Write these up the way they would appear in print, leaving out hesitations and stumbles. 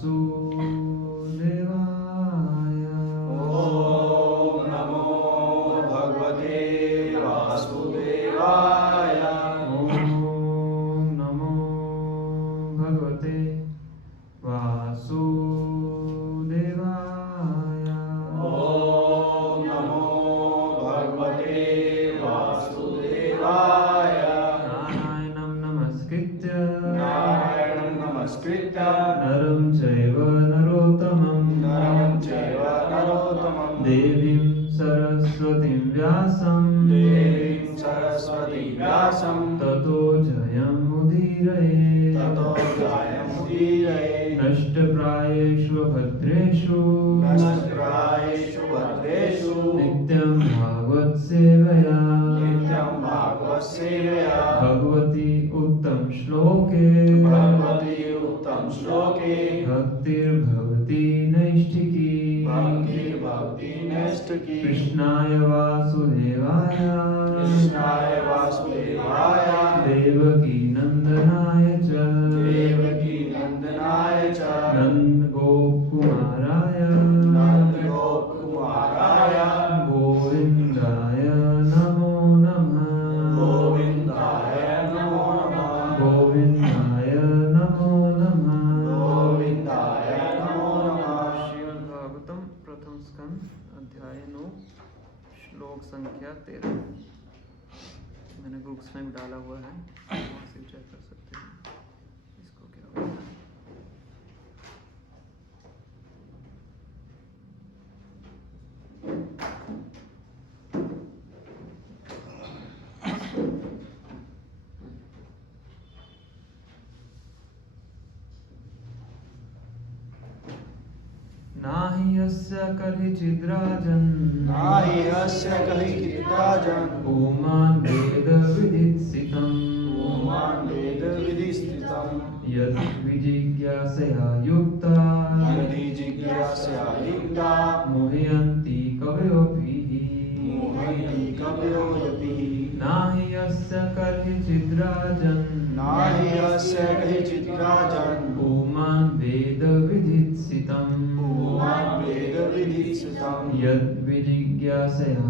वासुदेवाय। ओम नमो भगवते वासुदेवाय। ओम नमो भगवते वासुदेवाय। ओम नमो भगवते वासुदेवाय। नारायणं नमस्कृत्य नरं चैव नरोत्तमं देवीं सरस्वतीं व्यासं ततो जयमुदीरये नष्टप्रायेषु भद्रेषु नित्यं भागवत सेवया भगवती उत्तम श्लोके भक्तिर्भवती नैष्ठिकी कृष्णाय वासुदेवाय देवकी नंदनाय च नंद गोपकुमाराय गोविंदाय नमो नमः गोविंदाय नमो नमः। श्रीमद् भागवतम प्रथम स्कंद अध्याय 9 श्लोक संख्या 13। मैंने ग्रुप्स में भी डाला हुआ है, वहाँ से चेक कर सकते हैं इसको क्या होता है। नाहि यस्य कलिचिद्राजन् पुमान् वेदविदित्सितम् यदि विजिज्ञासया युक्ता मुह्यन्ति कवयोऽपिः नाहि यस्य कलिचिद्राजन् पुमान् वेदविदित्सितम् यद् विजिज्ञासया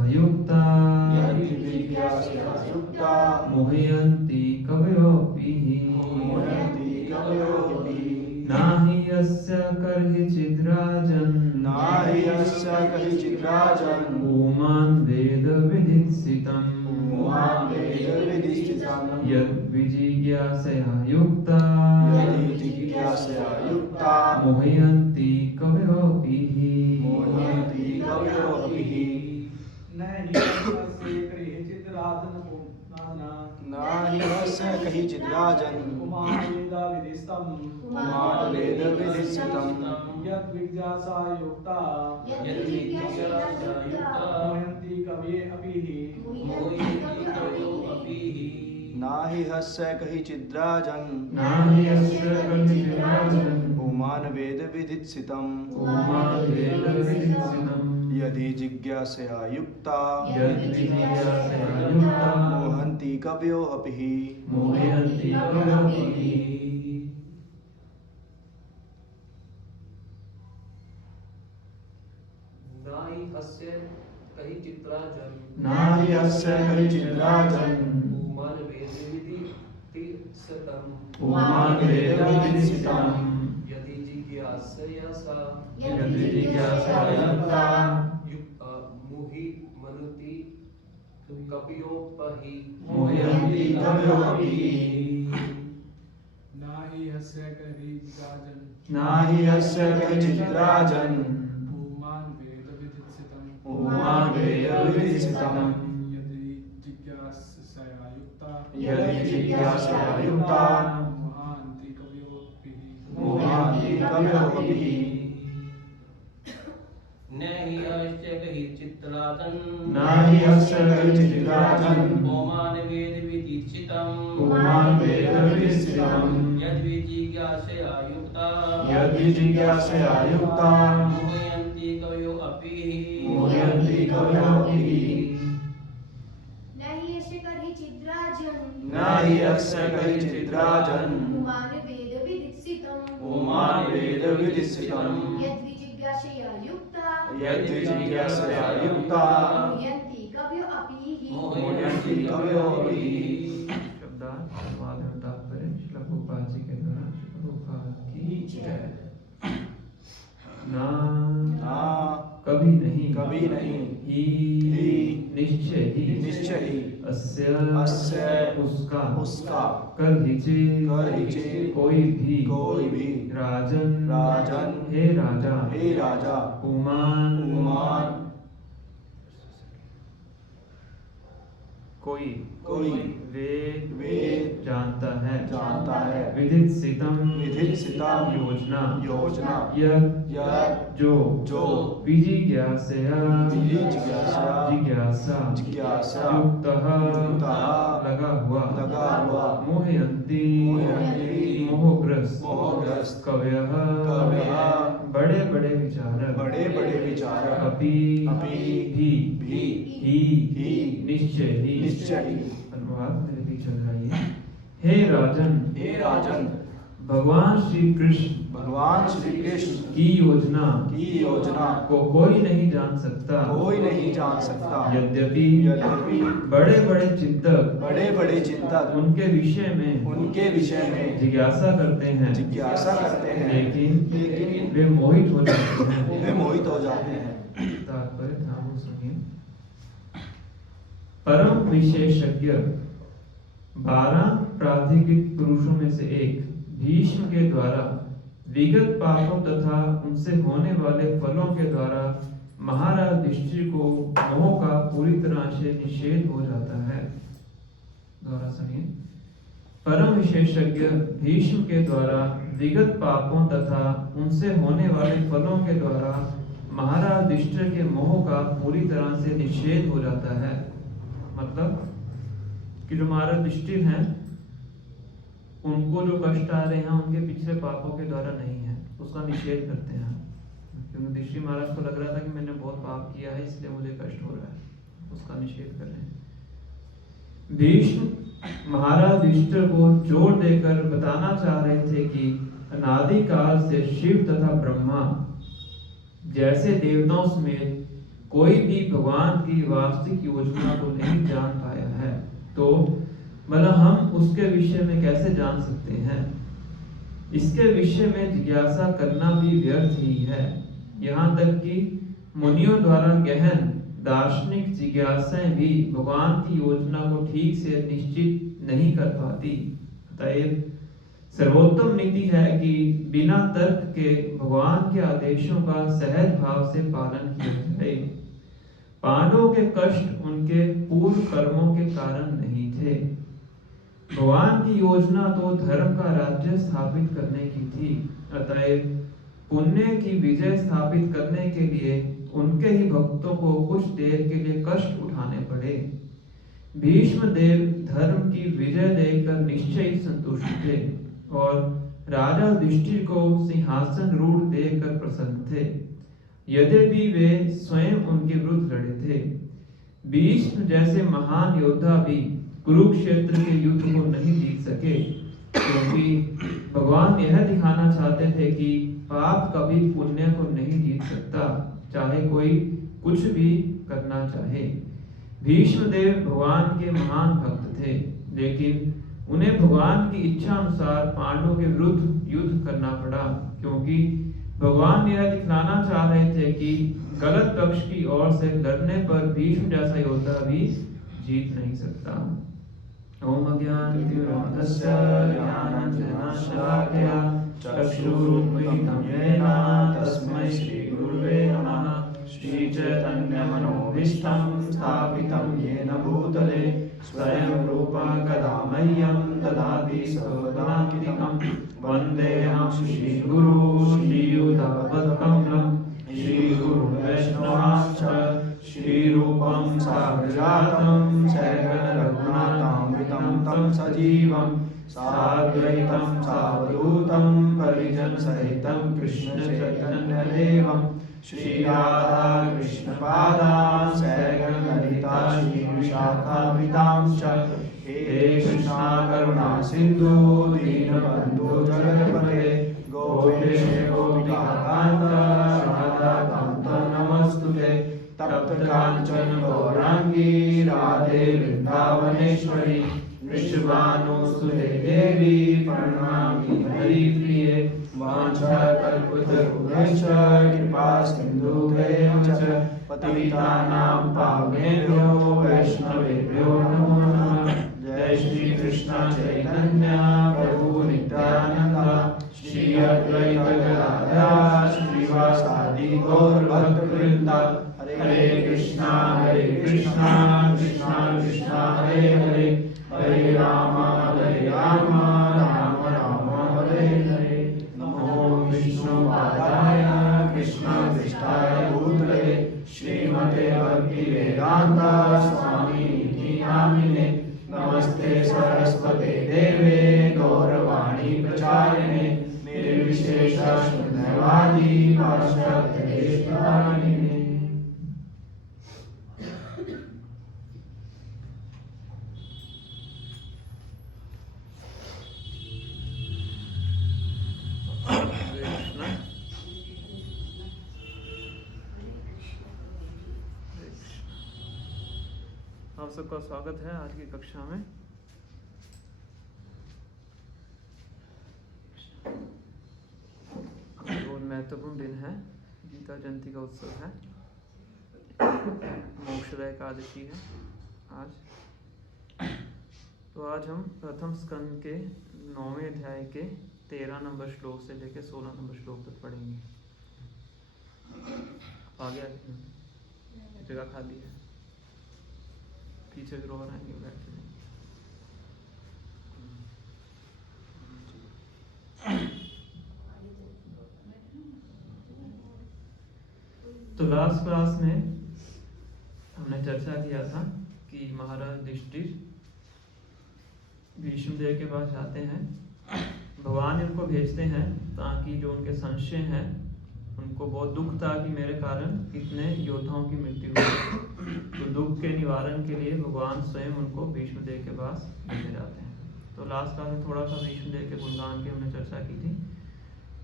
युक्ता मुह्यन्ति कवयोऽपिः नाहि यस्य कलिचिद्राजन् पुमान् वेदविदित्सितम् यद् विजिज्ञासया युक्ता मुह्यन्ति कवयोऽपिः कही चिद्राजन नाहि हस्य कही चिद्राजन पुमान वेद विदित्सितं यदि जिज्ञासया युक्ता मोहन्ति कवयो अपि। नाहि हस्य कहि चित्राजन पुमान वेदविदित्सितं यदि जिज्ञासया युक्ता मुहि मनुति कपयोपहि नाहि हस्य कहि चिद्राजन पुमान् वेदविदित्सितं यदि जिज्ञासया युक्ता मुह्यन्ति कवयोऽपिः। नहि हस्य कहि चित्राजन पुमान वेदविदित्सितं यद् विजिज्ञासया युक्ता मुह्यन्ति कवयोऽपिः नाहि यस्य कहि चिद्राजन पुमान वेदविदित्सितं पुमान वेद उमानवेदविधिस्थितम् यद्विजिज्ञासया युक्ता यद्विजिज्ञासया युक्ता मुह्यन्ति कवयो अपीहि मुह्यन्ति कवयो अपीहि। शब्दार्थ अनुवाद एवं तात्पर्य श्रील प्रभुपाद जी के द्वारा प्रभुपाद की जय। ना कभी नहीं ही निश्चय ही अस्य उसका कर दीजिए कोई भी राजन हे राजा उमान कोई वेद जानता है विदित सितम योजना यह जो जिज्ञासा युक्तः लगा हुआ मोहयन्ति मोहग्रस्त कवयः बड़े बड़े विचारक अपि भी निश्चय ही। अनुवाद मेरे पीछे चल रही है। हे राजन भगवान श्री कृष्ण की योजना को कोई नहीं जान सकता यद्यपि बड़े बड़े चिंतक उनके विषय में जिज्ञासा करते हैं लेकिन वे मोहित हो जाते हैं। तात्पर्य ध्यान से सुनिए। परम विशेषज्ञ 12 प्राधिकृत पुरुषों में से एक भीष्म के द्वारा विगत पापों तथा उनसे होने वाले फलों के द्वारा महाराज युधिष्ठिर को मोह का पूरी तरह से निषेध हो जाता है। दोबारा सुनिए। परम विशेषज्ञ भीष्म के द्वारा विगत पापों तथा उनसे होने वाले फलों के द्वारा महाराज युधिष्ठिर के मोह का पूरी तरह से निषेध हो जाता है। मतलब कि जो महाराज युधिष्ठिर हैं उनको जो कष्ट आ रहे हैं उनके पिछले पापों के द्वारा नहीं है, उसका निषेध करते हैं। क्योंकि युधिष्ठिर महाराज को लग रहा था कि मैंने बहुत पाप किया है इसलिए मुझे कष्ट हो रहा है, उसका निषेध कर रहे हैं। भीष्म महाराज युधिष्ठिर को जोर देकर बताना चाह रहे थे कि अनादि काल से शिव तथा ब्रह्मा जैसे देवताओं समेत कोई भी भगवान की वास्तविक योजना को नहीं जान पाया है, तो मतलब हम उसके विषय में कैसे जान सकते हैं। इसके विषय में जिज्ञासा करना भी व्यर्थ ही है। यहाँ तक कि मुनियों द्वारा गहन दार्शनिक जिज्ञासाएं भी भगवान की योजना को ठीक से निश्चित नहीं कर पाती। अतएव सर्वोत्तम नीति है कि बिना तर्क के भगवान के आदेशों का सहज भाव से पालन किया जाए। पांडवों के कष्ट उनके पूर्व कर्मों के कारण नहीं थे। भगवान की योजना तो धर्म का राज्य स्थापित करने की थी। अतएव पुण्य की विजय स्थापित करने के लिए उनके ही भक्तों को कुछ देर के लिए कष्ट उठाने पड़े। भीष्म देव धर्म की विजय देखकर निश्चय ही संतुष्ट थे और राजा युधिष्ठिर को सिंहासन रूढ़ देखकर प्रसन्न थे, यद्यपि वे स्वयं उनके विरुद्ध लड़े थे। भीष्म जैसे महान योद्धा भी कुरुक्षेत्र के युद्ध को नहीं जीत सके, क्योंकि भगवान यह दिखाना चाहते थे कि पाप कभी पुण्य को नहीं जीत सकता, चाहे कोई कुछ भी करना चाहे। भीष्म देव भगवान के महान भक्त थे, लेकिन उन्हें भगवान की इच्छा अनुसार पांडवों के विरुद्ध युद्ध करना पड़ा, क्योंकि भगवान यह दिखलाना चाह रहे थे कि गलत पक्ष की ओर से लड़ने पर भीष्म जैसा योद्धा भी जीत नहीं सकता। ओम अज्ञानतिमिरान्धस्य ज्ञानाञ्जनशलाकया चक्षुरुन्मीलितं येन तस्मै श्रीगुरुवे नमः। श्रीचैतन्यमनोभीष्टं स्थापितं येन भूतले स्वयं रूपा कदा मह्यं ददाति स्वपदान्तिकं। वन्देऽहं श्रीगुरू श्रीयुतापदकमलं श्रीगुरुवैष्णवांश्च श्रीरूपं साग्रजातं सहगणरघुनाथामृतं तं सजीवं साद्वैतं सावधूतं परिजनसहितं कृष्णचैतन्यदेवं श्रीराधा कृष्णपादान् सहगणललिता श्रीविशाखान्वितांश्च। हे कृष्णा करुणा सिन्धु दीनबन्धु जगत्पते गोपेश कांता राधा कांत नमस्तुते तप्त कांचन गौरांगी राधे वृंदावनेश्वरी वृषभानुसुते देवी प्रणमामि हरिप्रिये वाञ्छाकल्पतरुभ्यश्च कृपा सिन्धुभ्यश्च पतितानां पावनेभ्यो वैष्णवेभ्यो नमो नमः। जय श्री कृष्ण चैतन्य प्रभु नित्यानंद श्री अद्वैत गदाधर श्रीवासादि गौर भक्तवृंद हरे कृष्णा कृष्णा कृष्णा हरे हरे हरे राम राम राम हरे हरे। नमो विष्णुपादाय कृष्णपृष्ठाय भूतले श्रीमते भक्ति वेदांत स्वामी इति नामिने नमस्ते सरस्वते देवे गौरवाणी प्रचारिणे निर्विशेष शून्यवादी पाश्चात्य देशतारिणे। आप सबका स्वागत है आज की कक्षा में। बहुत महत्वपूर्ण दिन है, गीता जयंती का उत्सव है, मोक्षदा एकादशी है आज। तो आज हम प्रथम स्कंद के 9वें अध्याय के 13 नंबर श्लोक से लेकर 16 नंबर श्लोक तक पढ़ेंगे। आगे जगह खाली है, पीछे रो आएंगे बैठ के। तो लास्ट क्लास में हमने चर्चा किया था कि महाराज युधिष्ठिर भीष्मदेव के पास जाते हैं, भगवान इनको भेजते हैं ताकि जो उनके संशय हैं, उनको बहुत दुख था कि मेरे कारण इतने योद्धाओं की मृत्यु हुई। तो दुख के निवारण के लिए भगवान स्वयं उनको भीष्मदेव के पास लेके जाते हैं। तो लास्ट क्लास में थोड़ा सा भीष्मदेव के गुणगान की हमने चर्चा की थी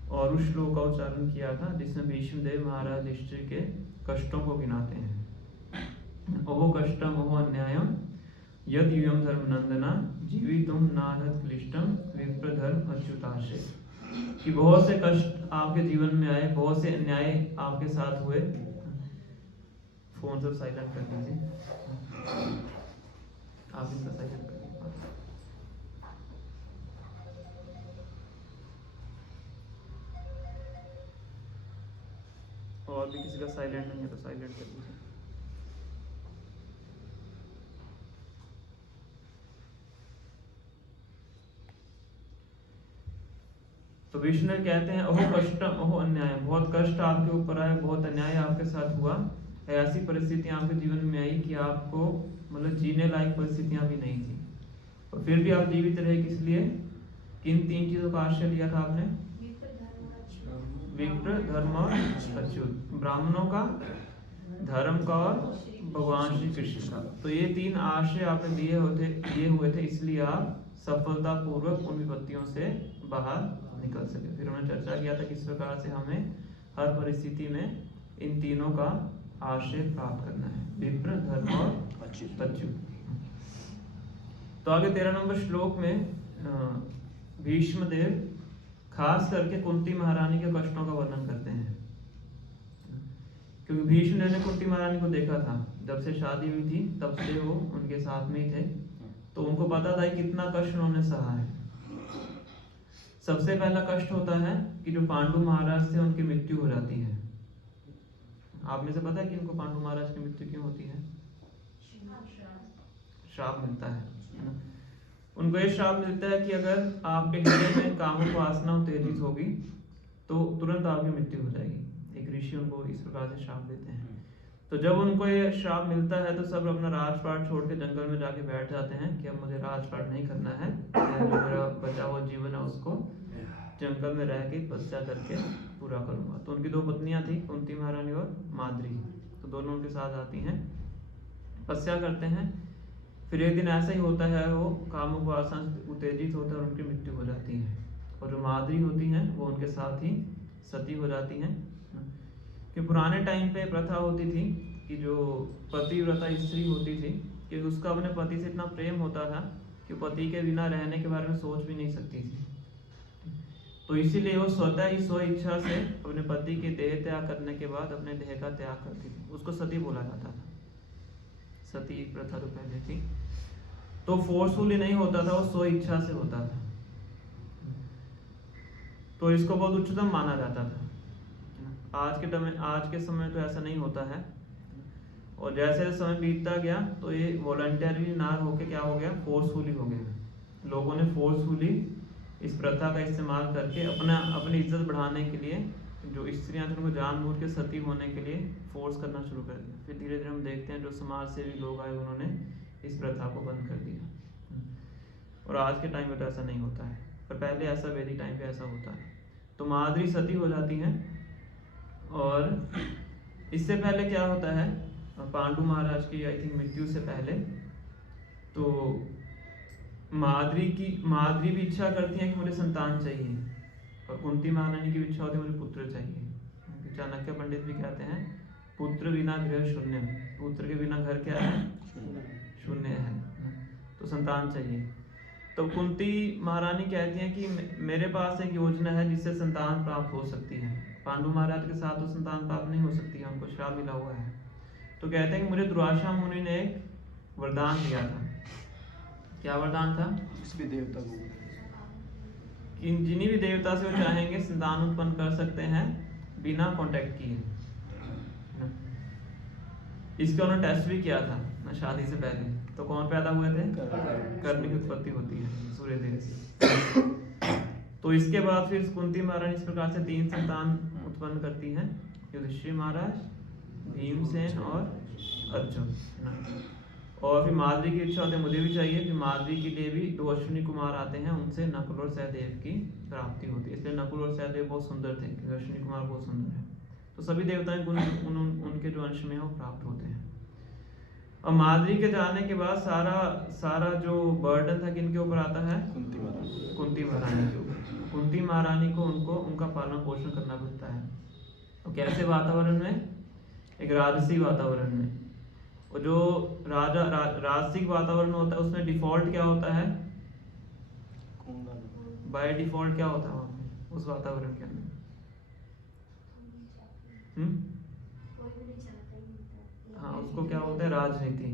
और उस श्लोक का उच्चारण किया था जिसमें भीष्मदेव महाराज युधिष्ठिर के कष्टों को गिनाते हैं। ओहो कष्टम ओहो अन्यायम यद यूयम धर्मनंदना जीवितुम नारद क्लिष्टम विप्र धर्म अच्युताशे। कि बहुत से कष्ट आपके जीवन में आए, बहुत से अन्याय आपके साथ हुए। फोन सब साइलेंट कर दीजिए, आप इनका साइलेंट कर दीजिए। और भी किसी का साइलेंट नहीं है तो साइलेंट कर दीजिए। तो विष्णु कहते हैं ओहो कष्टम ओहो अन्याय, बहुत कष्ट आपके ऊपर आया, बहुत अन्याय आपके साथ हुआ। ऐसी परिस्थितियां आपके जीवन में आई कि आपको मतलब जीने लायक परिस्थितियां भी नहीं थी, और फिर भी आप जीवित रहे। किस लिए? किन 3 चीजों का आश्रय लिया था आपने? विप्र धर्म और अच्युत, ब्राह्मणों का, धर्म का और भगवान श्री कृष्ण का। तो ये 3 आश्रय आपने लिए हुए थे, इसलिए आप सफलता पूर्वक उन विपत्तियों से बाहर निकल सके। फिर हमने चर्चा किया था किस प्रकार से हमें हर परिस्थिति में इन तीनों का आश्रय प्राप्त करना है, विप्र धर्म और अच्युत। तो आगे 13 नंबर श्लोक में भीष्मदेव खास करके कुंती महारानी के कष्टों का वर्णन करते हैं, क्योंकि भीष्मदेव ने कुंती महारानी को देखा था, जब से शादी हुई थी तब से वो उनके साथ में ही थे, तो उनको पता था कितना कष्ट उन्होंने सहा है। सबसे पहला कष्ट होता है कि जो पांडु महाराज थे उनकी मृत्यु हो जाती है। आप में से पता है कि इनको पांडु महाराज की मृत्यु क्यों होती है? श्राप मिलता है ना? उनको ये श्राप मिलता है कि अगर आपके हृदय में कामों को वासना उत्तेजित होगी तो तुरंत आपकी मृत्यु हो जाएगी। एक ऋषि उनको इस प्रकार से श्राप देते हैं। तो जब उनको ये श्राप मिलता है तो सब अपना राजपाट छोड़ के जंगल में जाके बैठ जाते हैं कि अब मुझे राजपाट नहीं करना है, जो मेरा बचा हुआ जीवन है उसको जंगल में रह के तपस्या करके पूरा करूंगा। तो उनकी 2 पत्नियां थी, कुंती महारानी और माद्री। तो दोनों उनके साथ आती हैं, तपस्या करते हैं। फिर एक दिन ऐसा ही होता है, वो कामों को आसान उत्तेजित होता है और उनकी मृत्यु हो जाती है। और जो माद्री होती हैं वो उनके साथ ही सती हो जाती हैं। कि पुराने टाइम पे प्रथा होती थी कि जो पतिव्रता स्त्री होती थी कि उसका अपने पति से इतना प्रेम होता था कि पति के बिना रहने के बारे में सोच भी नहीं सकती थी। तो इसीलिए वो स्वतः ही स्व इच्छा से अपने पति के देह त्याग करने के बाद अपने देह का त्याग करती थी। उसको सती बोला जाता था। सती प्रथा तो पहले थी, तो फोर्सफुली नहीं होता था, वो स्व इच्छा से होता था। तो इसको बहुत उच्चतम माना जाता था। आज के समय तो ऐसा नहीं होता है। और जैसे जैसे समय बीतता गया तो ये वॉलंटरी ना होके क्या हो गया, फोर्सफुली हो गया। लोगों ने फोर्सफुली इस प्रथा का इस्तेमाल करके अपनी इज्जत बढ़ाने के लिए जो स्त्रियां थी उनको जानबूझ के सती होने के लिए फोर्स करना शुरू कर दिया। फिर धीरे धीरे हम देखते हैं जो समाज सेवी लोग आए उन्होंने इस प्रथा को बंद कर दिया। और आज के टाइम में तो ऐसा नहीं होता है, पर पहले ऐसा वैदिक टाइम पे ऐसा होता है। तो माद्री सती हो जाती हैं। और इससे पहले क्या होता है, पांडु महाराज की आई थिंक मृत्यु से पहले, तो माद्री भी इच्छा करती है कि मुझे संतान चाहिए, और कुंती महारानी की इच्छा होती है मुझे पुत्र चाहिए। चाणक्य पंडित भी कहते हैं पुत्र बिना गृह शून्य, पुत्र के बिना घर क्या है, शून्य है। तो संतान चाहिए। तो कुंती महारानी कहती हैं कि मेरे पास एक योजना है जिससे संतान प्राप्त हो सकती है। पांडु महाराज के साथ तो संतान प्राप्त नहीं हो सकती है, उनको श्राप मिला हुआ है। तो कहते हैं कि मुझे दुर्वासा मुनि ने एक वरदान दिया था। क्या वरदान था? किसी भी देवता को, कि जिन्हीं भी देवता से वो चाहेंगे संतान उत्पन्न कर सकते हैं बिना कांटेक्ट किए। इसका उन्होंने टेस्ट भी किया था शादी से पहले। तो कौन पैदा हुए थे? कर्ण की उत्पत्ति होती है सूर्य देव से। तो इसके बाद फिर कुंती महारानी इस प्रकार से 3 संतान उत्पन्न करती हैं, युधिष्ठिर महाराज, भीमसेन और अर्जुन। और फिर माद्री की इच्छा होती है मुझे भी चाहिए। फिर माद्री के लिए भी 2 अश्विनी कुमार आते हैं, उनसे नकुल और सहदेव की प्राप्ति होती है। इसलिए नकुल और सहदेव बहुत सुंदर थे, अश्विनी कुमार बहुत सुंदर है। तो सभी देवताएं गुण उनके जो अंश में है वो प्राप्त होते हैं। और माद्री के जाने के बाद सारा जो बर्डन था किनके ऊपर आता है? कुंती महारानी के ऊपर। कुंती महारानी को उनका पालन पोषण करना पड़ता है। तो कैसे वातावरण में? एक राजसी वातावरण में। और जो राजसिक वातावरण होता है उसमें डिफॉल्ट क्या होता है? बाय डिफॉल्ट क्या होता है वहाँ पे उस वातावरण के अंदर? हाँ, उसको क्या होता है? राजनीति,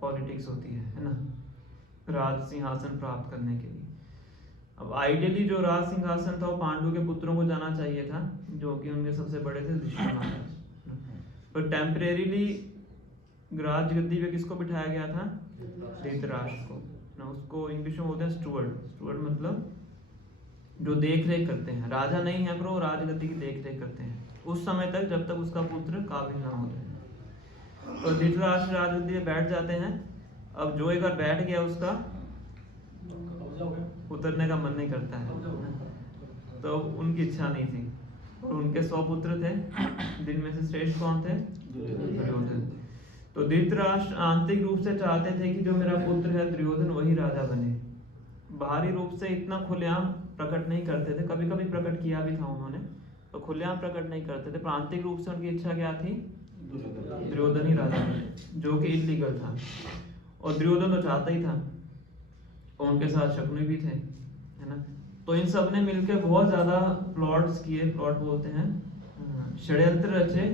पॉलिटिक्स होती है ना, राज सिंहासन प्राप्त करने के लिए। अब आइडियली जो राज सिंहासन था वो पांडु के पुत्रों को जाना चाहिए था, जो कि उनके सबसे बड़े थे युधिष्ठिर महाराज। पर टेम्परेरीली राजगद्दी पे किसको बिठाया गया था? धृतराष्ट्र को ना। उसको इंग्लिश में बोलते हैं स्टुअर्ड। स्टुअर्ड मतलब जो देख रेख करते हैं। राजा नहीं है पर वो राजगद्दी की देख रेख करते हैं उस समय तक जब तक उसका पुत्र काबिल ना हो जाए। तो धृतराष्ट्र राजगद्दी पे बैठ जाते हैं। अब जो एक बार बैठ गया उसका उतरने का मन नहीं करता है। तो उनकी इच्छा नहीं थी। और उनके 100 पुत्र थे, जिनमें से श्रेष्ठ कौन थे? दुर्योधन। तो धृतराष्ट्र आंतरिक रूप से चाहते थे कि जो मेरा पुत्र है दुर्योधन वही राजा बने। बाहरी रूप से इतना खुलेआम प्रकट नहीं करते थे, कभी कभी प्रकट किया भी था उन्होंने, तो खुलेआम प्रकट नहीं करते थे। पर आंतरिक रूप से उनकी इच्छा क्या थी? दुर्योधन ही राजा बने, जो कि इलीगल था। और दुर्योधन तो चाहता ही था, और उनके साथ शकुनी भी थे, है ना। तो इन सब ने मिलकर बहुत ज्यादा प्लॉट्स किए, प्लॉट बोलते हैं, षड्यंत्र रचे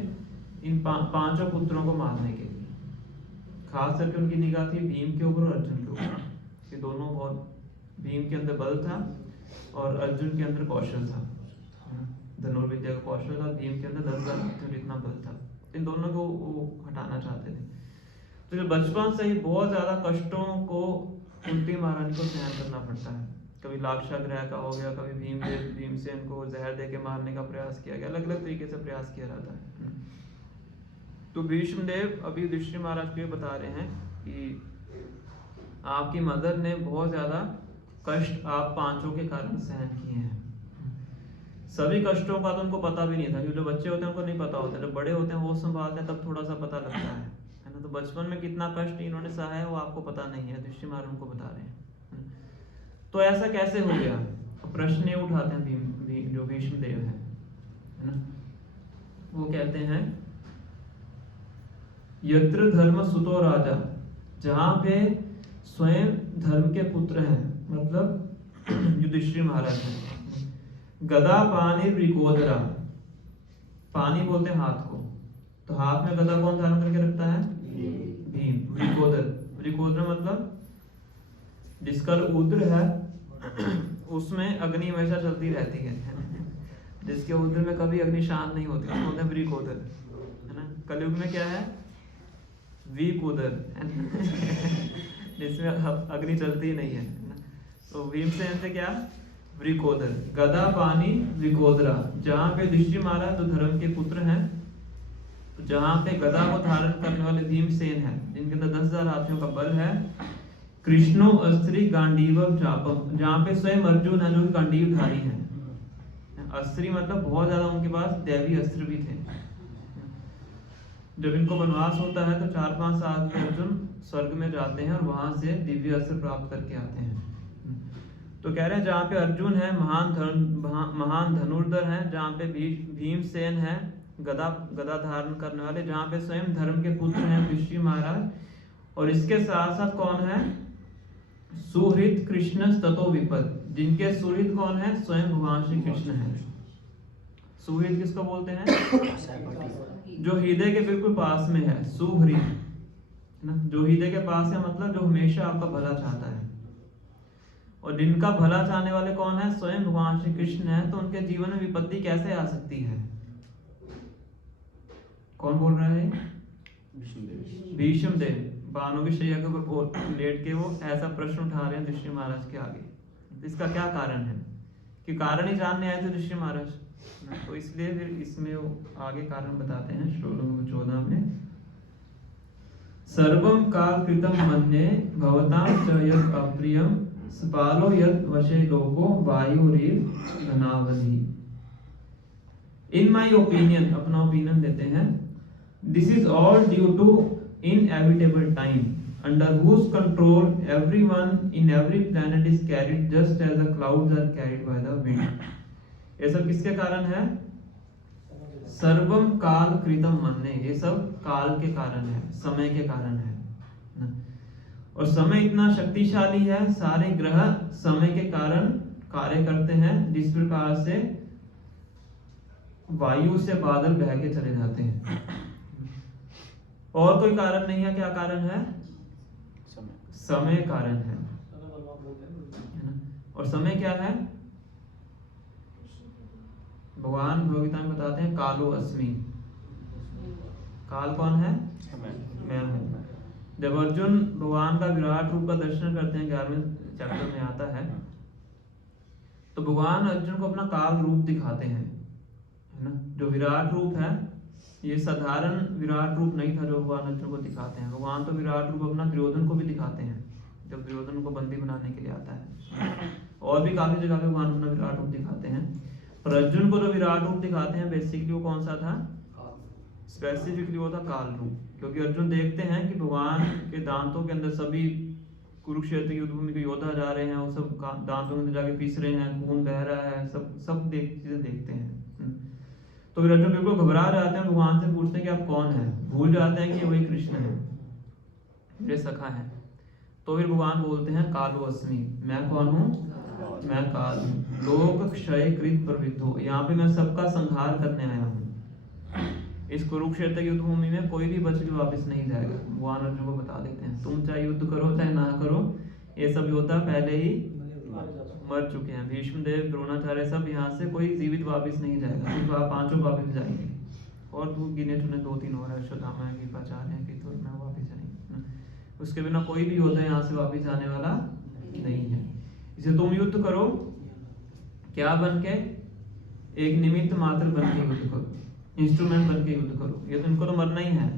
इन 5 पुत्रों को मारने के लिए। खास करके उनकी निगाह थी भीम के ऊपर और अर्जुन के ऊपर। ये दोनों बहुत, भीम के अंदर बल था और अर्जुन के अंदर कौशल था, धनुर्विद्या का कौशल था। भीम के अंदर 10,000 जितना बल था। इन दोनों को वो हटाना चाहते थे। तो जो बचपन से ही बहुत ज्यादा कष्टों को कुंती महारानी को सहन करना पड़ता है। कभी लाक्षागृह का हो गया, कभी भीमसेन को जहर दे के मारने का प्रयास किया गया, अलग अलग तरीके से प्रयास किया जाता है। तो भीष्मदेव अभी युधिष्ठिर महाराज को ये बता रहे हैं कि आपकी मदर ने बहुत ज्यादा कष्ट आप 5 के कारण सहन किए हैं। सभी कष्टों का तो उनको पता भी नहीं था, क्योंकि जो बच्चे होते हैं उनको नहीं पता होता, जब बड़े होते हैं वो संभालते हैं तब थोड़ा सा पता लगता है ना। तो बचपन में कितना कष्ट इन्होंने सहा है वो आपको पता नहीं है, युधिष्ठिर महाराज उनको बता रहे हैं। तो ऐसा कैसे हो गया? प्रश्न ये उठाते हैं जो भीष्म देव है ना, वो कहते हैं यत्र धर्म सुतो राजा, जहाँ पे स्वयं धर्म के पुत्र हैं, मतलब युधिष्ठिर महाराज हैं। गदा पानी वृकोदरा, पानी बोलते हैं हाथ को, तो हाथ में गदा कौन धारण करके रखता है? भीम। वृकोदर, वृकोदर मतलब जिसका उद्र है उसमें अग्नि हमेशा चलती रहती है, जिसके उद्र में कभी अग्नि शांत नहीं होती, उसको बोलते हैं वृकोदर, है ना। कलयुग में क्या है? विकोदर, जिसमें अग्नि चलती ही नहीं है ना। तो भीमसेन से क्या? वृकोदर। गदा पानी वृकोदरा, जहाँ पे युधिष्ठिर महाराज जो धर्म के पुत्र हैं, तो जहाँ पे गदा को धारण करने वाले भीमसेन हैं, जिनके अंदर 10,000 हाथियों का बल है। कृष्णो अस्त्री गांडीवम चापम, जहाँ पे स्वयं अर्जुन है जो गांडीवधारी हैं। अस्त्री मतलब बहुत ज्यादा उनके पास दैवी अस्त्र भी थे। जब इनको वनवास होता है तो 4-5 साल के अर्जुन स्वर्ग में जाते हैं और वहां से दिव्य अस्त्र प्राप्त करके आते हैं। तो कह रहे हैं जहाँ पे अर्जुन है महान धनुर्धर हैं, जहाँ पे भीमसेन है गदा धारण करने वाले, जहाँ पे स्वयं धर्म के पुत्र हैं युधिष्ठिर महाराज, और इसके साथ साथ कौन है? सुहृद कृष्ण ततो विपद, जिनके सुहृद कौन है? स्वयं भगवान श्री कृष्ण है। सुहृद किसको बोलते हैं? जो हृदय के बिल्कुल पास में है, सुहृद ना, जो हृदय के पास है मतलब जो हमेशा आपका भला चाहता है। और जिनका भला चाहने वाले कौन है? स्वयं भगवान श्री कृष्ण है। तो उनके जीवन में विपत्ति कैसे आ सकती है? कौन बोल रहा है? भीष्म देव बानों की शैया के ऊपर लेट के वो ऐसा प्रश्न उठा रहे हैं युधिष्ठिर महाराज के आगे। इसका क्या कारण है? कि कारण ही जानने आए थे युधिष्ठिर महाराज, तो इसलिए फिर इसमें वो आगे कारण बताते हैं श्लोक नंबर 14 में। सर्वम काल कृतम मन्ये भवतां च यत् अप्रियम स्पालो यत् वशे लोको वायुरिव घनावधि। इन माय ओपिनियन, अपना ओपिनियन देते हैं, this is all due to inevitable time under whose control everyone in every planet is carried just as the clouds are carried by the wind। ये सब किसके कारण है? सर्वम काल कृतम मन्ये, ये सब काल के कारण है, समय के कारण है। और समय इतना शक्तिशाली है, सारे ग्रह समय के कारण कार्य करते हैं। जिस प्रकार से वायु से बादल बह के चले जाते हैं, और कोई कारण नहीं है। क्या कारण है? समय कारण है ना। और समय क्या है? भगवान भगवगीता में बताते हैं कालो अस्मि, काल कौन है? मैं हूं। जब अर्जुन भगवान का विराट रूप का दर्शन करते हैं, 11वें चैप्टर में आता है, तो भगवान अर्जुन को अपना काल रूप दिखाते हैं, है ना। जो विराट रूप है ये साधारण विराट रूप नहीं था जो भगवान अर्जुन को दिखाते हैं। भगवान तो विराट रूप अपना दुर्योधन को भी दिखाते हैं, जब दुर्योधन को बंदी बनाने के लिए आता है। और भी काफी जगह पे भगवान अपना विराट रूप दिखाते हैं, पर अर्जुन को जो विराट रूप दिखाते हैं बेसिकली वो कौन सा था? स्पेसिफिकली वो था काल रूप। क्योंकि अर्जुन देखते हैं कि भगवान के दांतों के अंदर सभी कुरुक्षेत्र युद्ध भूमि के योद्धा जा रहे हैं, वो सब दांतों के अंदर जाके पीस रहे हैं, खून बह रहा है, सब चीजें देखते हैं। तो फिर अर्जुन बिल्कुल घबरा जाते हैं, भगवान से पूछते हैं कि आप कौन हैं, भूल जाते हैं कि वही कृष्ण है, मेरे सखा है। तो फिर भगवान बोलते हैं कालो अस्मि, मैं कौन हूँ? मैं काल हूँ। लोक क्षय कृत प्रवृत्तो, यहाँ पे मैं सबका संहार करने आया हूँ। इस कुरुक्षेत्र युद्ध भूमि में कोई भी बच के वापस नहीं जाएगा। भगवान अर्जुन को बता देते हैं तुम चाहे युद्ध करो चाहे ना करो, ये सब योद्धा पहले ही मर चुके हैं। भीष्म देव, द्रोणाचार्य, सब यहाँ से कोई जीवित वापस नहीं जाएगा, सिर्फ आप 5 वापस जाएंगे। और तू गिने चुने 2-3 और अश्वत्थामा है, कृपाचार्य है, कि तो मैं वापस जाएंगे। उसके बिना कोई भी योद्धा यहाँ से वापस जाने वाला नहीं है। इसे तुम युद्ध करो, क्या बन के? एक निमित्त मात्र बन के युद्ध करो, इंस्ट्रूमेंट बन के युद्ध करो। ये तो इनको तो मरना ही है,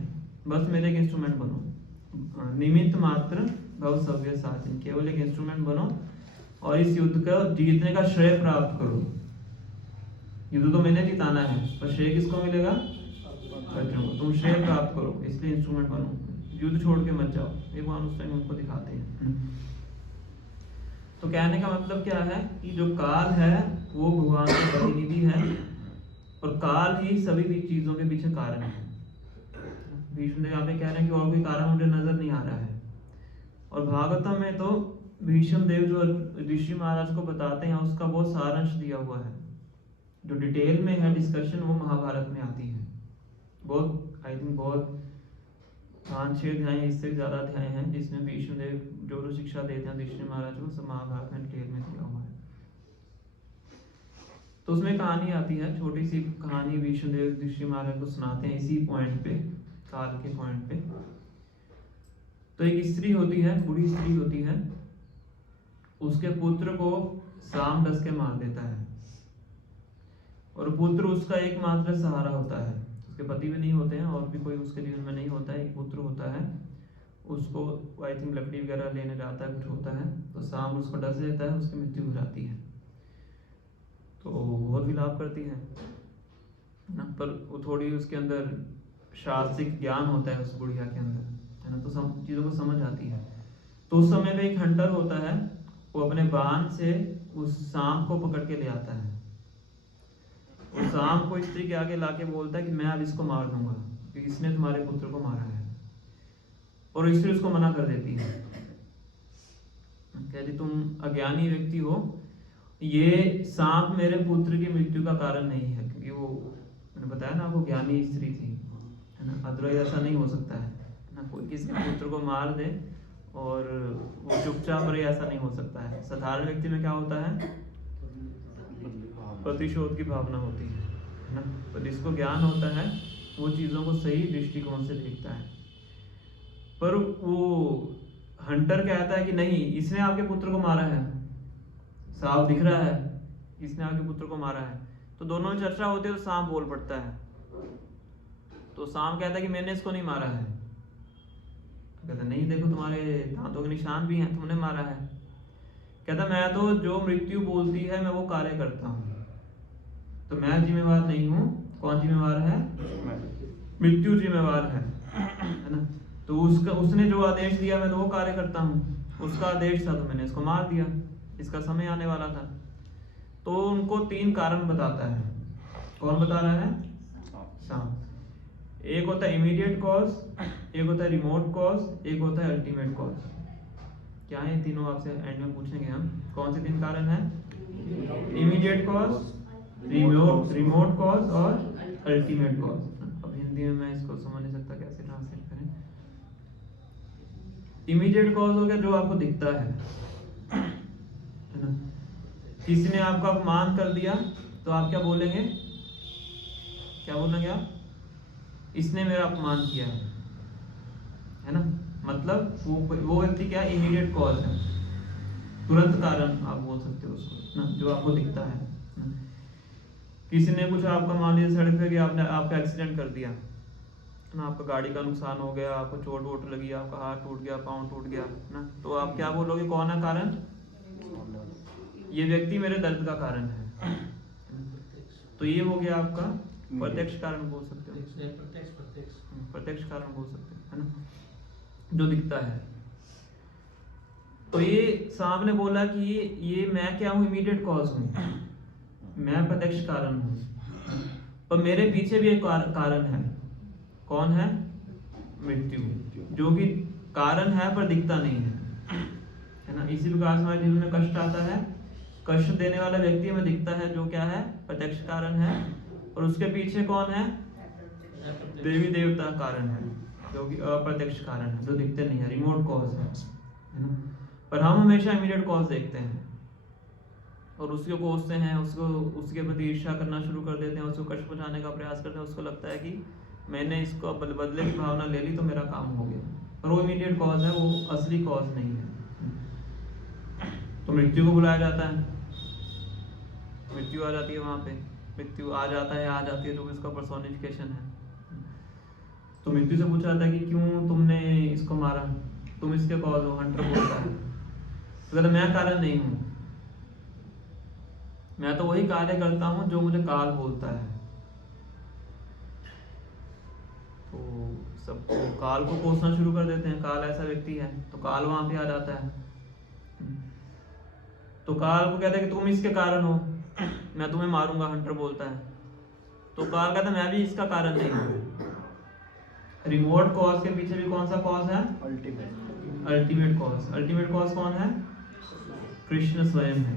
बस मेरे एक इंस्ट्रूमेंट बनो। निमित्त मात्र भव सव्य साचिन, केवल एक इंस्ट्रूमेंट बनो और इस युद्ध का जीतने का श्रेय प्राप्त करो। युद्ध तो मैंने जिताना है, पर श्रेय किसको मिलेगा? अर्जुन को। तुम श्रेय प्राप्त करो, इसलिए इंस्ट्रूमेंट बनो, युद्ध छोड़ के मत जाओ। ये भगवान उस टाइम उनको दिखाते हैं। तो कहने का मतलब क्या है कि जो काल है वो भगवान का प्रतिनिधि है और काल ही सभी भी चीजों के पीछे कारण है। भीष्म यहाँ पे कह रहे हैं कि और कोई कारण मुझे नजर नहीं आ रहा है। और भागवतम में तो भीष्म देव जो ऋषि महाराज को बताते हैं उसका बहुत सारांश दिया हुआ है। जो डिटेल में है डिस्कशन वो महाभारत में आती है। बहुत आई थिंक बहुत 5-6 अध्याय, इससे ज्यादा अध्याय हैं जिसमें भीष्म देव जो शिक्षा देते हैं ऋषि महाराज को, सब महाभारत में डिटेल में दिया हुआ है। तो उसमें कहानी आती है, छोटी सी कहानी भीष्म देव ऋषि महाराज को सुनाते हैं इसी पॉइंट पे, काल के पॉइंट पे। तो एक स्त्री होती है, बूढ़ी स्त्री होती है, उसके पुत्र को साम डस के मार देता है और पुत्र उसका एकमात्र सहारा होता है। उसके पति भी नहीं होते हैं और भी कोई उसके जीवन में नहीं होता है, एक पुत्र होता है। उसको आई थिंक लकड़ी वगैरह लेने जाता है, कुछ होता है, तो साम उसको डस देता है, उसकी मृत्यु हो जाती है। तो बहुत विलाप करती है ना, पर वो थोड़ी उसके अंदर शास्त्रिक ज्ञान होता है उस बुढ़िया के अंदर, है ना, तो सब चीज़ों को समझ आती है। तो उस समय पे एक हंटर होता है, वो अपने बाण से उस सांप को पकड़ के ले आता है। उस सांप को स्त्री के आगे लाके बोलता है कि मैं अब इसको मार दूंगा क्योंकि इसने तुम्हारे पुत्र को मारा है। और स्त्री उसको मना कर देती है, कहती तुम अज्ञानी व्यक्ति हो, ये सांप मेरे पुत्र की मृत्यु का कारण नहीं है, क्योंकि वो मैंने बताया ना आपको ज्ञानी स्त्री थी, है ना। अदरवाइज ऐसा नहीं हो सकता है ना, कोई किसी के पुत्र को मार दे और वो चुपचाप रहे, ऐसा नहीं हो सकता है। साधारण व्यक्ति में क्या होता है, प्रतिशोध की भावना होती है ना, पर जिसको ज्ञान होता है वो चीज़ों को सही दृष्टिकोण से देखता है। पर वो हंटर कहता है कि नहीं, इसने आपके पुत्र को मारा है, साफ दिख रहा है इसने आपके पुत्र को मारा है। तो दोनों में चर्चा होती है तो सांप बोल पड़ता है। तो सांप कहता है कि मैंने इसको नहीं मारा है। तो कहता नहीं, देखो तुम्हारे दांतों के निशान भी हैं, तुमने मारा है। कहता मैं तो जो मृत्यु बोलती है मैं वो कार्य करता हूँ, तो मैं जिम्मेवार नहीं हूँ। कौन जिम्मेवार है? मृत्यु जिम्मेवार है ना। तो उसने जो आदेश दिया मैं तो वो कार्य करता हूँ, उसका आदेश था तो मैंने इसको मार दिया, इसका समय आने वाला था। तो उनको 3 कारण बताता है। कौन बता रहा है? सांप। एक होता है इमीडिएट कॉज, एक होता है रिमोट कॉज, एक होता है अल्टीमेट कॉज। क्या है तीनों आपसे एंड में पूछेंगे हम। कौन से 3 कारण है? इमीडिएट कॉज, रिमोट कॉज और अल्टीमेट कॉज। अब हिंदी में मैं इसको समझ नहीं सकता कैसे ट्रांसलेट करें। इमीडिएट कॉज हो गया जो आपको दिखता है ना। किसी ने आपका अपमान कर दिया तो आप क्या बोलेंगे? क्या बोलेंगे आप? इसने मेरा अपमान किया है ना। मतलब वो व्यक्ति क्या इमीडिएट कॉज है, तुरंत कारण आप बोल सकते हो उसको ना, जो आपको दिखता है ना। किसी ने कुछ आपका मान लीजिए सड़क पे आपने आपका एक्सीडेंट कर दिया ना, आपका गाड़ी का नुकसान हो गया, आपको चोट वोट लगी, आपका हाथ टूट गया, पाँव टूट गया ना, तो आप क्या बोलोगे? कौन है कारण? ये व्यक्ति मेरे दर्द का कारण है। तो ये हो गया आपका प्रत्यक्ष कारण बोल सकते हो, प्रत्यक्ष कारण बोल सकते हो, है ना, जो दिखता है। तो ये सामने बोला कि ये मैं क्या हूँ? इमीडिएट कॉज हूँ, मैं प्रत्यक्ष कारण हूँ, पर मेरे पीछे भी एक कारण है। कौन है? मृत्यु, जो कि कारण है पर दिखता नहीं है ना। इसी प्रकार से हमारे जीवन में कष्ट आता है, कष्ट देने वाला व्यक्ति हमें दिखता है जो क्या है? प्रत्यक्ष कारण है। और उसके पीछे कौन है? देवी देवता कारण है, जो कि अप्रत्यक्ष कारण है, जो दिखते नहीं है, रिमोट कॉज है ना। पर हम हमेशा इमीडिएट कॉज देखते हैं और उसको कोसते हैं, उसको उसके प्रति ईर्ष्या करना शुरू कर देते हैं, उसको कष्ट पहुंचाने का प्रयास करते हैं। उसको लगता है कि मैंने इसको बदले की भावना ले ली तो मेरा काम हो गया, पर वो इमीडिएट कॉज है, वो असली कॉज नहीं है। तो मृत्यु को बुलाया जाता है, मृत्यु आ जाती है, वहां पे मृत्यु आ जाता है, आ जाती है, जो इसका पर्सोनिफिकेशन है। तो मृत्यु से पूछा जाता है कि क्यों तुमने इसको मारा, तुम इसके कॉज हो। हंटर बोलता है तो मैं कारण नहीं हूं, मैं तो वही कार्य करता हूं जो मुझे काल बोलता है। तो सब काल को कोसना शुरू कर देते हैं, काल ऐसा व्यक्ति है, तो काल वहां पे आ जाता है। तो काल को कहता है कि तुम इसके कारण हो, मैं तुम्हें मारूंगा, हंटर बोलता है। तो काल कहता है मैं भी इसका कारण नहीं हूँ। रिमोट कॉज के पीछे भी कौन सा कॉज है? Ultimate cause. अल्टीमेट कॉज कौन है? कृष्ण स्वयं है।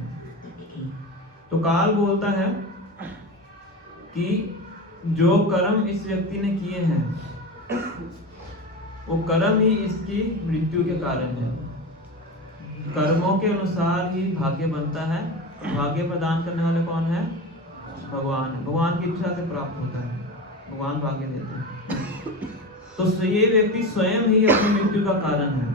तो काल बोलता है कि जो कर्म इस व्यक्ति ने किए हैं वो कर्म ही इसकी मृत्यु के कारण है। कर्मों के अनुसार ही भाग्य बनता है। भाग्य प्रदान करने वाले कौन है? भगवान है। भगवान की इच्छा से प्राप्त होता है, भगवान भाग्य देते हैं। तो ये व्यक्ति स्वयं ही अपनी मृत्यु का कारण है।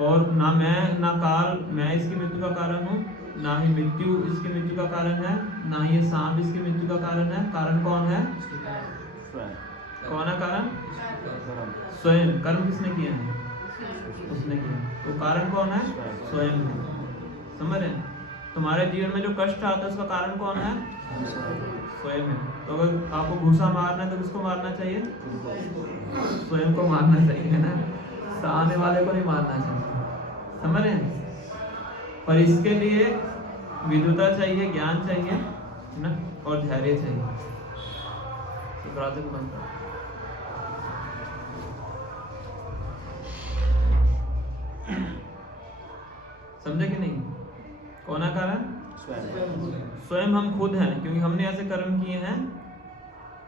और ना मैं ना काल मैं इसकी मृत्यु का कारण हूँ, ना ही मृत्यु इसकी मृत्यु का कारण है, ना ही ये सांप इसकी मृत्यु का कारण है। कारण कौन है? कौन है कारण? स्वयं। कर्म किसने किया है? उसने किया। तो कारण कौन है? स्वयं है। समझ रहे हैं? तुम्हारे जीवन में जो कष्ट आता है उसका कारण कौन है? स्वयं है। तो अगर आपको घूसा मारना है तो किसको मारना चाहिए? स्वयं को मारना चाहिए, है ना? सामने वाले को नहीं मारना चाहिए। समझ रहे हैं? पर इसके लिए विद्वता चाहिए, ज्ञान चाहिए, है ना, और धैर्य चाहिए। सुकरातिक मंत्र। समझे कि नहीं? कौन है कारण? स्वयं हम खुद हैं, क्योंकि हमने ऐसे कर्म किए हैं,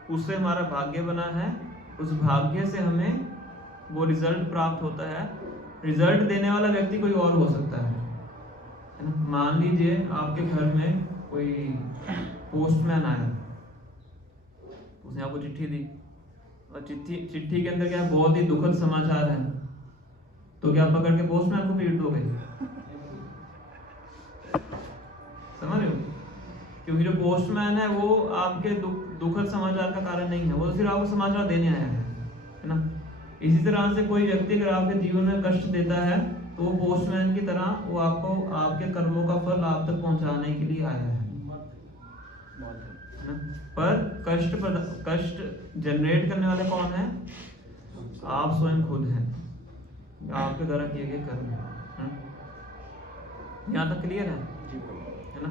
उससे हमारा भाग्य बना है। उस भाग्य से हमें वो रिजल्ट प्राप्त होता है। रिजल्ट देने वाला व्यक्ति कोई और हो सकता है ना? मान लीजिए आपके घर में कोई पोस्टमैन आया, उसने आपको चिट्ठी दी और चिट्ठी के अंदर क्या बहुत ही दुखद समाचार है, तो क्या आप पकड़ के पोस्टमैन को पीट दोगे? समझ रहे हो? क्योंकि जो पोस्टमैन है वो आपके दुखद समाचार का कारण नहीं है, वो सिर्फ आपको समाचार देने आया है ना? इसी तरह से कोई व्यक्ति अगर आपके जीवन में कष्ट देता है तो वो पोस्टमैन की तरह वो आपको आपके कर्मों का फल आप तक पहुंचाने के लिए आया है ना? पर कष्ट जनरेट करने वाले कौन है? आप स्वयं खुद हैं, आपके द्वारा किए गए कर्म है। यहाँ तक क्लियर है ना?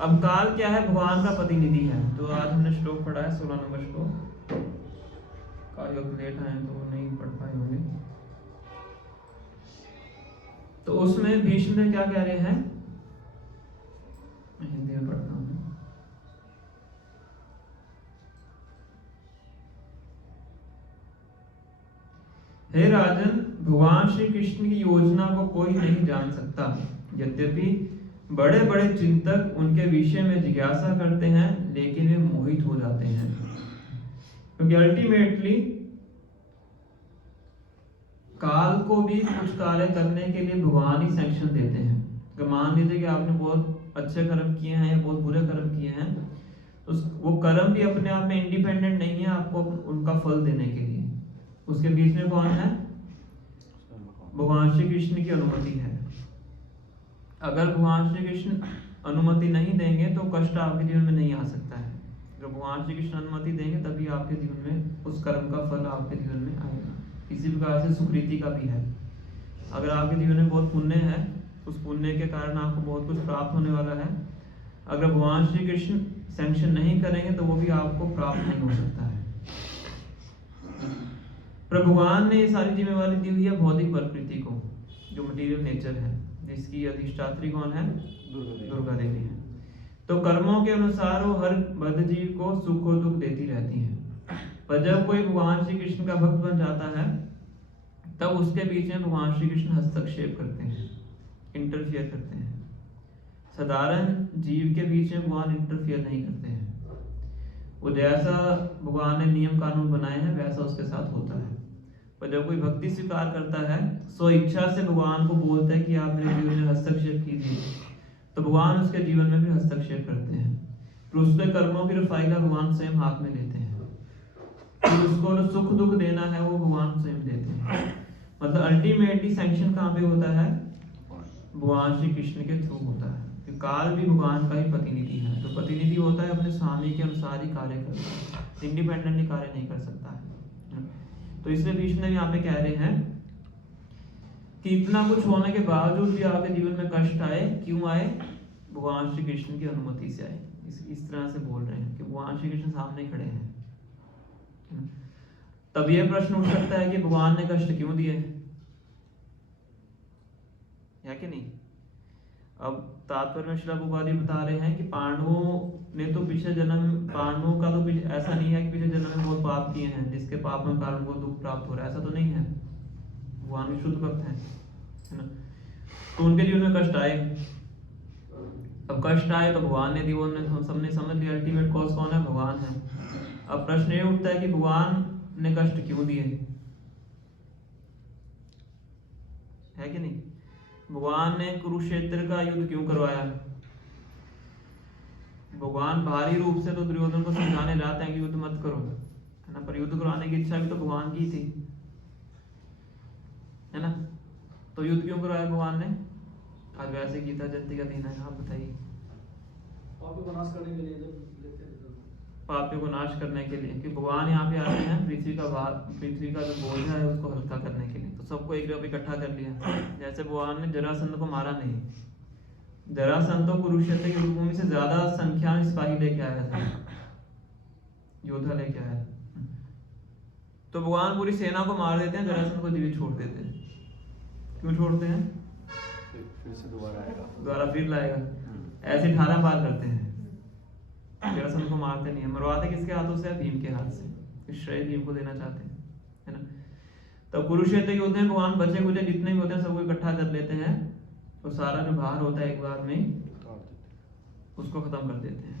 अब काल क्या है? भगवान का प्रतिनिधि है। तो आज हमने श्लोक पढ़ा है 16 नंबर श्लोक। योग लेट आए तो वो नहीं पढ़ पाए होंगे। तो उसमें भीष्म क्या कह रहे हैं? हिंदी में पढ़ता हूं। हे राजन, भगवान श्री कृष्ण की योजना को कोई नहीं जान सकता। यद्यपि बड़े बड़े चिंतक उनके विषय में जिज्ञासा करते हैं, लेकिन वे मोहित हो जाते हैं, क्योंकि अल्टीमेटली काल को भी कुछ कार्य करने के लिए भगवान ही सैंक्शन देते हैं। अगर मान लीजिए कि आपने बहुत अच्छे कर्म किए हैं या बहुत बुरे कर्म किए हैं, तो वो कर्म भी अपने आप में इंडिपेंडेंट नहीं है आपको उनका फल देने के लिए। उसके बीच में कौन है? भगवान श्री कृष्ण की अनुमति है। अगर भगवान श्री कृष्ण अनुमति नहीं देंगे तो कष्ट आपके जीवन में नहीं आ सकता है। अगर भगवान श्री कृष्ण अनुमति देंगे तभी आपके जीवन में उस कर्म का फल आपके जीवन में आएगा। इसी प्रकार से सुकृति का भी है। अगर आपके जीवन में बहुत पुण्य है, उस पुण्य के कारण आपको बहुत कुछ प्राप्त होने वाला है। अगर भगवान श्री कृष्ण सैंक्शन नहीं करेंगे तो वो भी आपको प्राप्त नहीं हो सकता है। पर भगवान ने ये सारी जिम्मेवारी दी हुई है भौतिक प्रकृति को, जो मटीरियल नेचर है, जिसकी अधिष्ठात्री कौन है? दुर्गा देवी है। तो कर्मों के अनुसार वो हर बद्ध जीव को सुख और दुख देती रहती है। पर जब कोई भगवान श्री कृष्ण का भक्त बन जाता है तब उसके बीच में भगवान श्री कृष्ण हस्तक्षेप करते हैं, इंटरफियर करते हैं। साधारण जीव के बीच में भगवान इंटरफियर नहीं करते हैं। वो जैसा भगवान ने नियम कानून बनाए हैं वैसा उसके साथ होता है। पर जब कोई भक्ति स्वीकार करता है, स्व इच्छा से भगवान को बोलता है कि आप मेरे जीवन में हस्तक्षेप कीजिए, तो भगवान उसके जीवन में भी हस्तक्षेप करते हैं। फिर उसके कर्मों की फाइल भगवान स्वयं हाथ में लेते हैं। फिर उसको जो सुख दुख देना है वो भगवान स्वयं देते हैं। मतलब अल्टीमेटली सैंक्शन कहाँ पे होता है? भगवान श्री कृष्ण के थ्रू होता है। काल भी भगवान का ही प्रतिनिधि है। जो प्रतिनिधि होता है अपने स्वामी के अनुसार ही कार्य करता है, इंडिपेंडेंटली कार्य नहीं कर सकता है। तो इसलिए भीष्म यहाँ पे कह रहे हैं कि इतना कुछ होने के बावजूद भी आपके जीवन में कष्ट आए, क्यों आए? भगवान श्री कृष्ण की अनुमति से आए। इस तरह से बोल रहे हैं कि भगवान श्री कृष्ण सामने खड़े हैं। तब यह प्रश्न उठ सकता है कि भगवान ने कष्ट क्यों दिए, है कि नहीं? अब तात्पर्य में श्री प्रभुपाद बता रहे हैं कि पांडवों ने तो पिछले जन्म, पांडवों का तो ऐसा नहीं है कि पिछले जन्म में बहुत पाप किए हैं जिसके पाप में कारण को दुख प्राप्त हो रहा है, ऐसा तो नहीं है। भगवान भी शुद्ध भक्त हैं, है ना? तो उनके जीवन में कष्ट आए। अब कष्ट आए तो भगवान ने दिए, हम सबने समझ लिया अल्टीमेट कॉज कौन है? भगवान है। अब प्रश्न ये उठता है कि भगवान ने कष्ट क्यों दिए, है कि नहीं? भगवान ने कुरुक्षेत्र का युद्ध क्यों करवाया? भगवान बाहरी रूप से तो दुर्योधन को समझाने जाते हैं कि युद्ध मत करो, है ना, पर युद्ध करवाने की इच्छा भी तो भगवान की थी, है ना? तो युद्ध क्यों करवाया भगवान ने? आज वैसे गीता जयंती का दिन है, आप बताइए। पापों को नाश करने के लिए पापियों को नाश करने के लिए, कि भगवान यहाँ पे आते हैं पृथ्वी का जो बोझ है उसको हल्का करने के लिए। तो सबको एक जगह इकट्ठा कर लिया। जैसे भगवान ने जरासंध को मारा नहीं, जरासंध तो कुरुक्षेत्र की भूमि से ज्यादा संख्या में सिपाही लेके आया था, योद्धा लेके आया। तो भगवान पूरी सेना को मार देते हैं, जरासंध को जीवित छोड़ देते हैं। क्यों छोड़ते हैं? फिर से दोबारा आएगा, दोबारा फिर लाएगा। ऐसे 18 बार करते हैं। जरासंध को मारते नहीं है, मरवाते किसके हाथों से? भीम के हाथ से। श्रेय भीम को देना चाहते हैं, है ना? तो कुरुक्षेत्र युद्ध में भगवान बचे कुचे जितने भी होते हैं सबको इकट्ठा कर लेते हैं, तो सारा जो भार होता है एक बार में उसको खत्म कर देते हैं।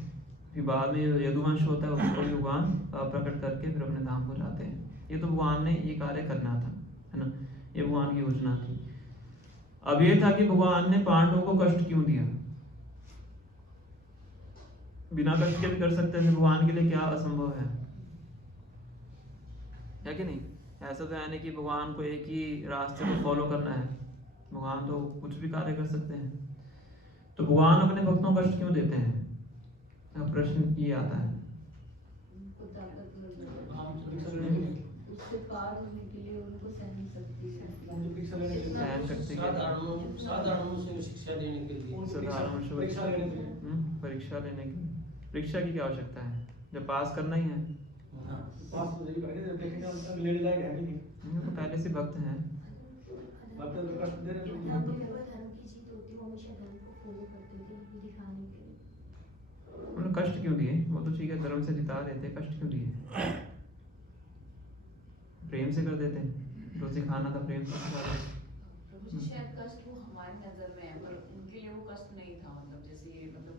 फिर बाद में यदुवंश होता है उसको भी भगवान प्रकट करके फिर अपने धाम को जाते हैं। ये तो भगवान ने ये कार्य करना था, है ना? ये भगवान की योजना थी। अब ये था कि भगवान ने पांडवों को कष्ट क्यों दिया? बिना कष्ट के भी कर सकते थे, भगवान के लिए क्या असंभव है कि नहीं? ऐसा तो है नहीं कि भगवान को एक ही रास्ते को फॉलो करना है, भगवान तो कुछ भी कार्य कर सकते हैं। तो भगवान अपने भक्तों को कष्ट क्यों देते हैं? अब प्रश्न ये आता है। उससे पार होने के लिए उनको सहन शक्ति सहन शक्ति के साधारण से शिक्षा देने के लिए, साधारण से परीक्षा लेने के लिए। परीक्षा लेने की, परीक्षा की क्या आवश्यकता है जब पास करना ही है? पास तो नहीं करेंगे, देखेंगे हम लेने लायक है कि नहीं। तो पहले से भक्त हैं, भक्त तो कष्ट दे रहे हैं। धर्म की जीत होती है, हमेशा धर्म को फॉलो करते थे ये दिखाने के लिए। उन्होंने कष्ट क्यों दिए? वो तो ठीक है धर्म से जिता रहे थे, कष्ट क्यों दिए? प्रेम से कर देते, जो सिखाना था प्रेम से सिखा देते। प्रभु जी शायद कष्ट वो हमारी नजर में है, पर उनके लिए वो कष्ट नहीं था। मतलब जैसे मतलब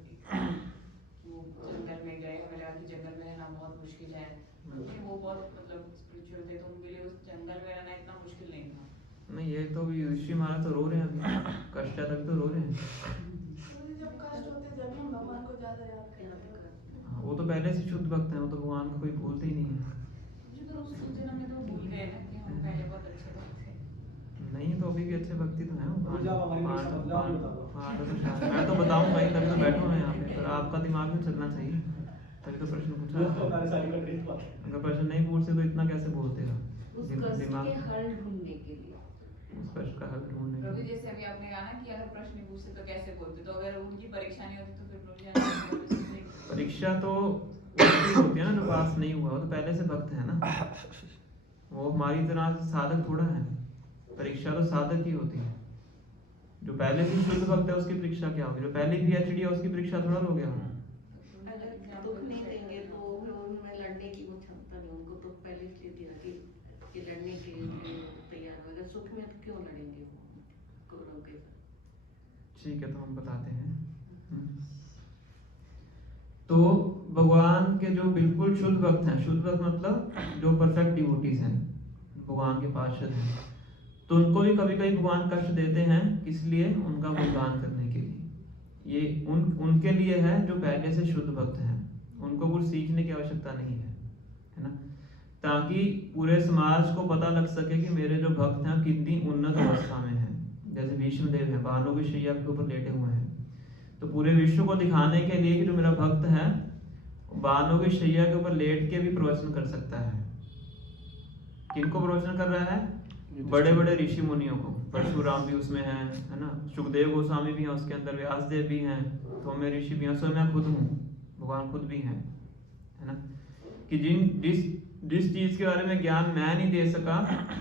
वो जंगल में गए, हमें लगा कि जंगल में रहना बहुत मुश्किल है, लेकिन वो बहुत मतलब स्पिरिचुअल थे, तो उनके लिए उस जंगल में रहना इतना मुश्किल नहीं था। नहीं, ये तो भी ऋषि महाराज तो रो रहे हैं अभी, कष्ट है तभी तो रो रहे हैं। जब कष्ट होते हैं जब हम भगवान को ज्यादा याद करते हैं। वो तो पहले से शुद्ध भक्त हैं, वो तो भगवान को कोई भूलते ही नहीं है। जी पर उस जन्म में तो भूल गए ना कि हम पहले बहुत अच्छे भक्त थे। नहीं तो अभी भी अच्छे भक्ति तो हैं। भूल जाओ, हमारी परीक्षा बदला नहीं होता। मैं तो बताऊं भाई, तभी तो बैठा हूं यहाँ पे, पर आपका दिमाग में चलना चाहिए, तभी तो प्रश्न पूछा है। अगर प्रश्न नहीं पूछते तो इतना कैसे बोलते हो? उस कष्ट के हल ढूंढने के लिए, उस कष्ट का हल ढूंढने के प्रभु लिए। जैसे अभी आपने कहा ना कि अगर प्रश्न नहीं पूछते तो कैसे बोलते, तो अगर उनकी परीक्षा नहीं होती तो फिर प्रभु जी परीक्षा तो उसकी होती है ना जो पास नहीं हुआ, वो तो पहले से भक्त है ना, वो हमारी तरह साधक थोड़ा है। परीक्षा तो साधक ही होती है। जो पहले से शुद्ध भक्त है उसकी परीक्षा क्या होगी? जो पहले PhD है उसकी परीक्षा थोड़ा लोगे हम। अगर दुख नहीं देंगे तो फिर उनमें लड़ने की वो क्षमता नहीं, उनको तो पहले से दिया कि लड़ने के लिए तैयार हो। अगर सुख में तो क्यों लड़ेंगे कौरव के साथ? ठीक है, तो हम बताते हैं। तो भगवान के जो बिल्कुल शुद्ध भक्त हैं, शुद्ध भक्त मतलब जो परफेक्ट डिवोटीज हैं, भगवान के पार्षद हैं, तो उनको भी कभी कभी भगवान कष्ट देते हैं। किस लिए? उनका गुणगान करने के लिए। ये उनके लिए है जो पहले से शुद्ध भक्त हैं, उनको कुछ सीखने की आवश्यकता नहीं है ना, ताकि पूरे समाज को पता लग सके कि मेरे जो भक्त हैं कितनी उन्नत अवस्था में हैं। जैसे भीष्मदेव हैं, बालों की शैया के ऊपर लेटे हुए हैं, तो पूरे विश्व को दिखाने के लिए कि जो मेरा भक्त है बालों की शैया के ऊपर लेट के भी प्रवचन कर सकता है। किनको प्रवचन कर रहा है? बड़े बड़े ऋषि मुनियों को, परशुराम भी उसमें है ना, सुखदेव गोस्वामी भी हैं उसके अंदर, व्यासदेव भी हैं, थोमे ऋषि भी हैं, स्वयं मैं खुद हूँ, भगवान खुद भी हैं, है ना, कि जिस चीज के बारे में ज्ञान मैं नहीं दे सका,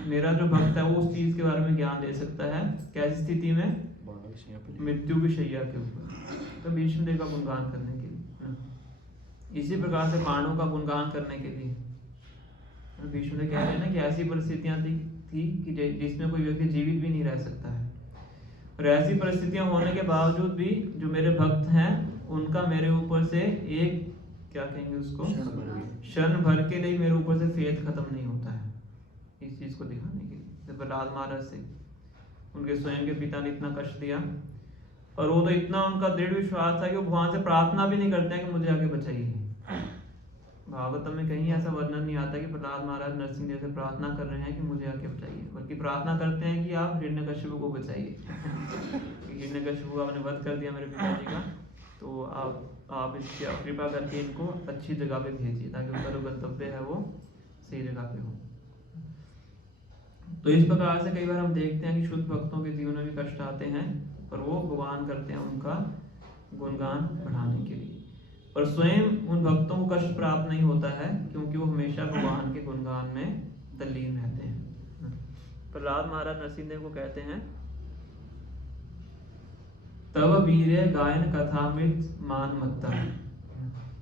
मेरा जो भक्त है वो उस चीज के बारे में ज्ञान दे सकता है। कैसी स्थिति में? मृत्यु की शैया के ऊपर। तो भीष्म देव का गुणगान करने के लिए, इसी प्रकार से पांडवों का गुणगान करने के लिए भीष्म देव कह रहे हैं ना कि ऐसी परिस्थितियां थी कि जिसमें कोई व्यक्ति जीवित भी नहीं रह सकता है, और ऐसी परिस्थितियां होने के बावजूद भी जो मेरे भक्त हैं उनका मेरे ऊपर से एक, क्या कहेंगे उसको, क्षण भर के लिए मेरे ऊपर से फेथ खत्म नहीं होता है। इस चीज को दिखाने के लिए प्रहलाद महाराज से उनके स्वयं के पिता ने इतना कष्ट दिया, और वो तो इतना उनका दृढ़ विश्वास था कि वो भगवान से प्रार्थना भी नहीं करते हैं कि मुझे आगे बचाइए। भागवतम में कहीं ऐसा वर्णन नहीं आता कि प्रहलाद महाराज नरसिंह देव से प्रार्थना कर रहे हैं कि मुझे आगे बचाइए, बल्कि प्रार्थना करते हैं कि आप हिरण्यकश्यप को बचाइए। हिरण्यकश्यप को आपने वध कर दिया मेरे पिताजी का, तो आप इसकी कृपा करके इनको अच्छी जगह पे भेजिए ताकि उनका जो गंतव्य है वो सही जगह पे हो। तो इस प्रकार से कई बार हम देखते हैं कि शुद्ध भक्तों के जीवन में भी कष्ट आते हैं, पर वो भगवान करते हैं उनका गुणगान बढ़ाने के लिए, पर स्वयं उन भक्तों को कष्ट प्राप्त नहीं होता है क्योंकि वो हमेशा भगवान के गुणगान में तल्लीन रहते हैं। प्रहलाद महाराज नरसिंहदेव को कहते हैं, तब वीर्य गायन कथामृत मान मत्ता,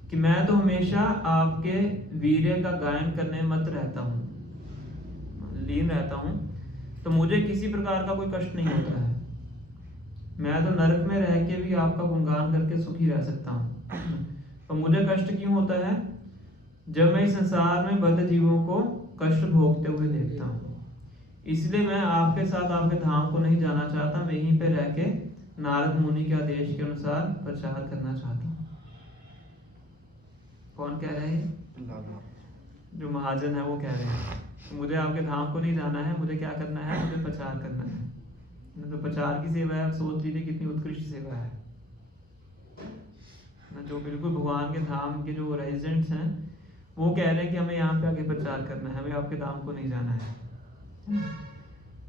कि मैं तो हमेशा आपके वीर्य का गायन करने मत रहता हूँ, लीन रहता हूँ, तो मुझे किसी प्रकार का कोई कष्ट नहीं होता है। मैं तो नरक में रह के भी आपका गुणगान करके सुखी रह सकता हूँ, तो मुझे कष्ट क्यों होता है? जब मैं इस संसार में बद्ध जीवों को कष्ट भोगते हुए देखता हूँ, इसलिए मैं आपके साथ आपके धाम को नहीं जाना चाहता, मैं यहीं पे रह के नारद मुनि के आदेश के अनुसार प्रचार करना चाहता हूँ। कौन कह रहे हैं? जो महाजन है वो कह रहे हैं, मुझे आपके धाम को नहीं जाना है, मुझे क्या करना है, मुझे प्रचार करना है। तो प्रचार की सेवा है, आप सोच लीजिए कितनी उत्कृष्ट सेवा है ना। जो बिल्कुल भगवान के धाम के जो रेजिडेंट्स हैं वो कह रहे हैं कि हमें यहाँ पे आके प्रचार करना है, हमें आपके धाम को नहीं जाना है।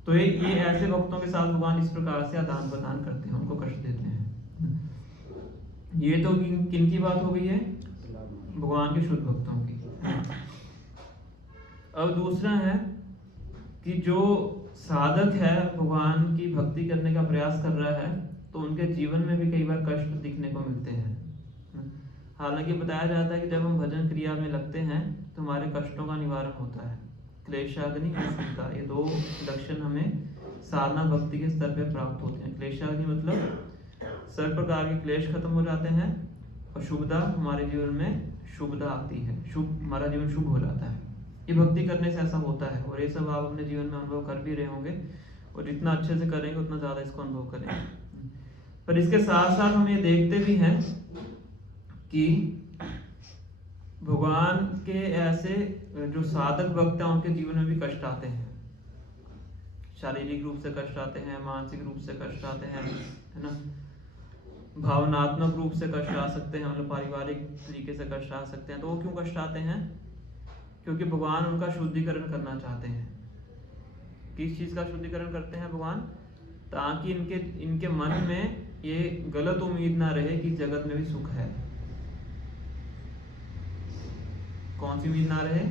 तो ये ऐसे भक्तों के साथ भगवान इस प्रकार से आदान प्रदान करते हैं, उनको कष्ट देते हैं। ये तो किन की बात हो गई है? भगवान के शुद्ध भक्तों की। अब दूसरा है कि जो साधक है भगवान की भक्ति करने का प्रयास कर रहा है, तो उनके जीवन में भी कई बार कष्ट दिखने को मिलते हैं। हालांकि बताया जाता है कि जब हम भजन क्रिया में लगते हैं तो हमारे कष्टों का निवारण होता है। क्लेशाग्नि और शुद्धता, ये दो लक्षण हमें साधना भक्ति के स्तर पे प्राप्त होते हैं। क्लेशाग्नि मतलब सब प्रकार के क्लेश खत्म हो जाते हैं, और शुभता हमारे जीवन में शुभता आती है, शुभ, हमारा जीवन शुभ हो जाता है। ये भक्ति करने से ऐसा होता है, और ये सब आप अपने जीवन में अनुभव कर भी रहे होंगे, और जितना अच्छे से करेंगे उतना ज़्यादा इसको अनुभव करेंगे। पर इसके साथ साथ हम ये देखते भी हैं कि भगवान के ऐसे जो साधक भक्त हैं उनके जीवन में भी कष्ट आते हैं। शारीरिक रूप से कष्ट आते हैं, मानसिक रूप से कष्ट आते हैं, है ना, भावनात्मक रूप से कष्ट आ सकते हैं, मतलब पारिवारिक तरीके से कष्ट आ सकते हैं। तो वो क्यों कष्ट आते हैं? क्योंकि भगवान उनका शुद्धिकरण करना चाहते हैं। किस चीज का शुद्धिकरण करते हैं भगवान? ताकि इनके मन में ये गलत उम्मीद ना रहे कि जगत में भी सुख है। कौन सी उम्मीद ना रहे?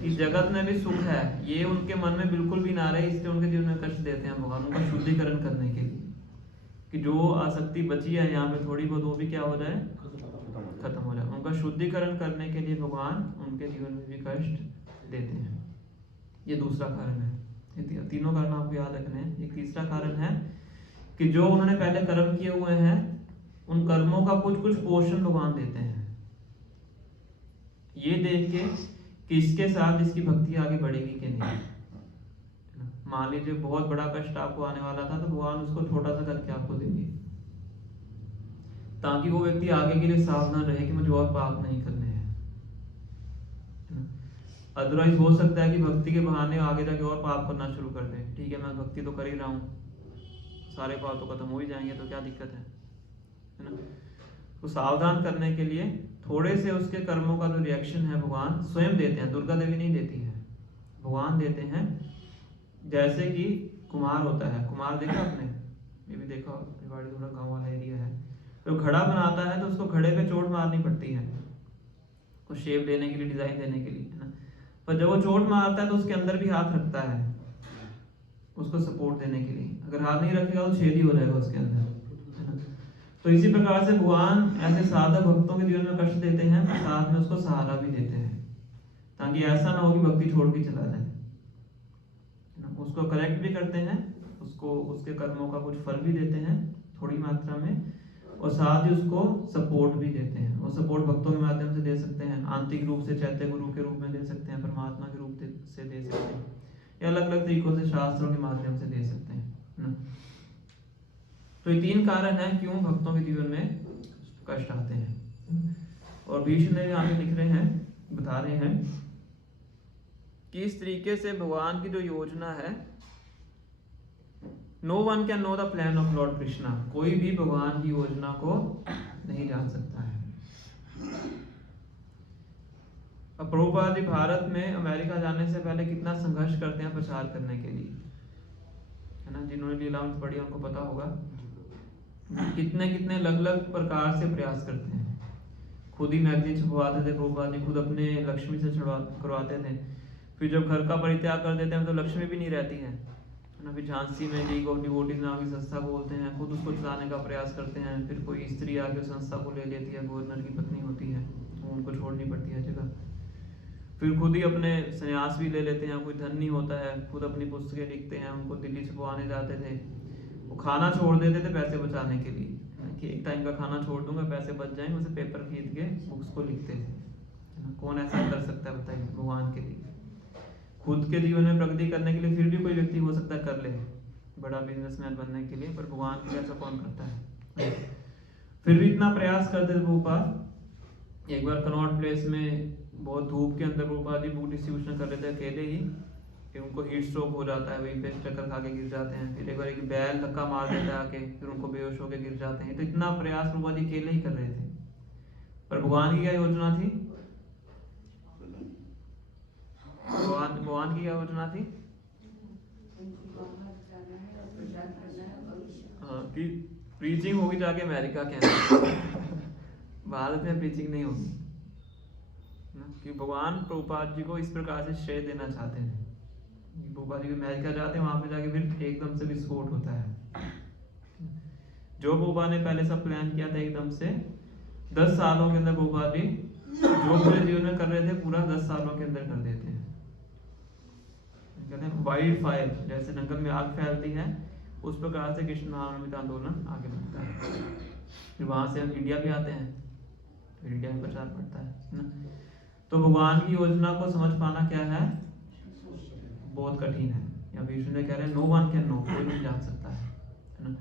कि जगत में भी सुख है, ये उनके मन में बिल्कुल भी ना रहे, इसलिए उनके जीवन में कष्ट देते हैं भगवान, उनका शुद्धिकरण करने के लिए, कि जो आसक्ति बची है यहाँ पे थोड़ी बहुत, वो भी क्या हो जाए, खत्म हो जाए। उनका शुद्धिकरण करने के लिए भगवान उनके जीवन में भी कष्ट देते हैं। ये दूसरा कारण है। ये तीनों कारण आपको याद रखने हैं। एक तीसरा कारण है कि जो उन्होंने पहले कर्म किए हुए हैं उन कर्मों का कुछ कुछ पोषण भगवान देते हैं, ये देख के कि इसके साथ इसकी भक्ति आगे बढ़ेगी कि नहीं। मान लीजिए बहुत बड़ा कष्ट आपको आने वाला था, तो भगवान उसको छोटा सा करके आपको देंगे, ताकि वो व्यक्ति आगे के लिए सावधान रहे कि मुझे और पाप नहीं करने हैं। अदरवाइज हो सकता है कि भक्ति के बहाने आगे जाके और पाप करना शुरू कर दे। ठीक है, मैं भक्ति तो कर ही रहा हूँ, सारे पाप तो खत्म हो ही जाएंगे, तो क्या दिक्कत है ना। तो सावधान करने के लिए थोड़े से उसके कर्मों का जो रिएक्शन है भगवान स्वयं देते हैं, दुर्गा देवी नहीं देती है। भगवान देते हैं। जैसे कि कुम्हार होता है, कुम्हार देखा आपने, ये भी देखा, रिवाड़ी थोड़ा गाँव वाला एरिया है, तो घड़ा बनाता है तो उसको घड़े पे चोट मारनी पड़ती है, उसको शेप देने के लिए, डिजाइन देने के लिए, है ना। पर जब वो चोट मारता है तो उसके अंदर भी हाथ रखता है उसको सपोर्ट देने के लिए, अगर हाथ नहीं रखेगा तो छेद ही हो जाएगा उसके अंदर, है ना। तो इसी प्रकार से भगवान ऐसे साधक भक्तों के जीवन में कष्ट देते हैं, साथ में उसको सहारा भी देते हैं, ताकि ऐसा ना हो कि भक्ति छोड़ के चला जाए, है ना। उसको करेक्ट भी करते हैं, उसको उसके कर्मों का कुछ फल भी देते हैं थोड़ी मात्रा में, और साथ ही उसको सपोर्ट भी देते हैं। वो सपोर्ट भक्तों के माध्यम से दे सकते हैं, आंतरिक रूप से चैत्य गुरु के रूप में दे सकते हैं, परमात्मा के रूप से दे सकते हैं, या अलग अलग तरीकों से शास्त्रों के माध्यम से दे सकते हैं, है ना। तो ये 3 कारण हैं क्यों भक्तों के जीवन में कष्ट आते हैं। और भीष्म ने यहाँ पे लिख रहे हैं, बता रहे हैं कि इस तरीके से भगवान की जो योजना है, no one can know the plan of lord Krishna, कोई भी भगवान की योजना को नहीं जान सकता है। अब प्रभुपाद जी भारत में अमेरिका जाने से पहले कितना संघर्ष करते हैं प्रचार करने के लिए, है ना। जिन्होंने लीलामृत पढ़ी उनको पता होगा कितने कितने अलग अलग प्रकार से प्रयास करते हैं। खुद ही मैगजीन छपवाते थे प्रभुपाद जी, खुद अपने लक्ष्मी से करवाते थे। फिर जब घर का परित्याग कर देते हैं तो लक्ष्मी भी नहीं रहती है ना। फिर झांसी में लीग ऑफ डिवोटीज नाम की संस्था बोलते हैं, खुद उसको चलाने का प्रयास करते हैं। फिर कोई स्त्री आके उस संस्था को ले लेती है, गवर्नर की पत्नी होती है, तो उनको छोड़नी पड़ती है जगह। फिर खुद ही अपने संन्यास भी ले लेते हैं, कोई धन नहीं होता है, खुद अपनी पुस्तकें लिखते हैं, उनको दिल्ली छपवाने जाते थे। वो खाना छोड़ देते थे पैसे बचाने के लिए, कि एक टाइम का खाना छोड़ दूंगा, पैसे बच जाएंगे, उसे पेपर खरीद के बुक्स को लिखते थे। कौन ऐसा कर सकता है बताइए भगवान के लिए। खुद के जीवन में प्रगति करने के लिए फिर भी कोई व्यक्ति हो सकता है कर ले, बड़ा बिजनेसमैन बनने के लिए, पर भगवान के लिए ऐसा कौन करता है। फिर भी इतना प्रयास करते थे प्रभुपाद। एक बार कनॉट प्लेस में बहुत धूप के अंदर प्रभुपाद जी बुक डिस्ट्रीब्यूशन कर रहे थे अकेले ही, फिर उनको हीट स्ट्रोक हो जाता है, वहीं पे चक्कर खा के गिर जाते हैं। फिर एक बार एक बैल धक्का मार देता है आके, फिर उनको बेहोश होकर गिर जाते हैं। तो इतना प्रयास प्रभुपाद जी अकेले ही कर रहे थे, पर भगवान की क्या योजना थी, भगवान की क्या योजना थी, हाँ, कि प्रीचिंग होगी जाके अमेरिका के अंदर, भारत में प्रीचिंग नहीं होगी ना। कि भगवान प्रभुपाद जी को इस प्रकार से श्रेय देना चाहते हैं। प्रभुपाद जी अमेरिका जाते हैं, वहां पे जाके फिर एकदम से विस्फोट होता है। जो प्रभुपाद ने पहले सब प्लान किया था, एकदम से 10 सालों के अंदर प्रभुपाद जी जो पूरे जीवन में कर रहे थे, पूरा 10 सालों के अंदर कर देते हैं। कहते हैं वाइल्ड फायर, जैसे जंगल में आग फैलती है, उस प्रकार से कृष्ण महानवमी आंदोलन आगे बढ़ता है। फिर वहां से हम इंडिया भी आते हैं, फिर इंडिया में प्रचार बढ़ता है ना। तो भगवान की योजना को समझ पाना क्या है, बहुत कठिन है। या विष्णु कह रहे हैं नो वन कैन नो, कोई नहीं जान सकता है ना।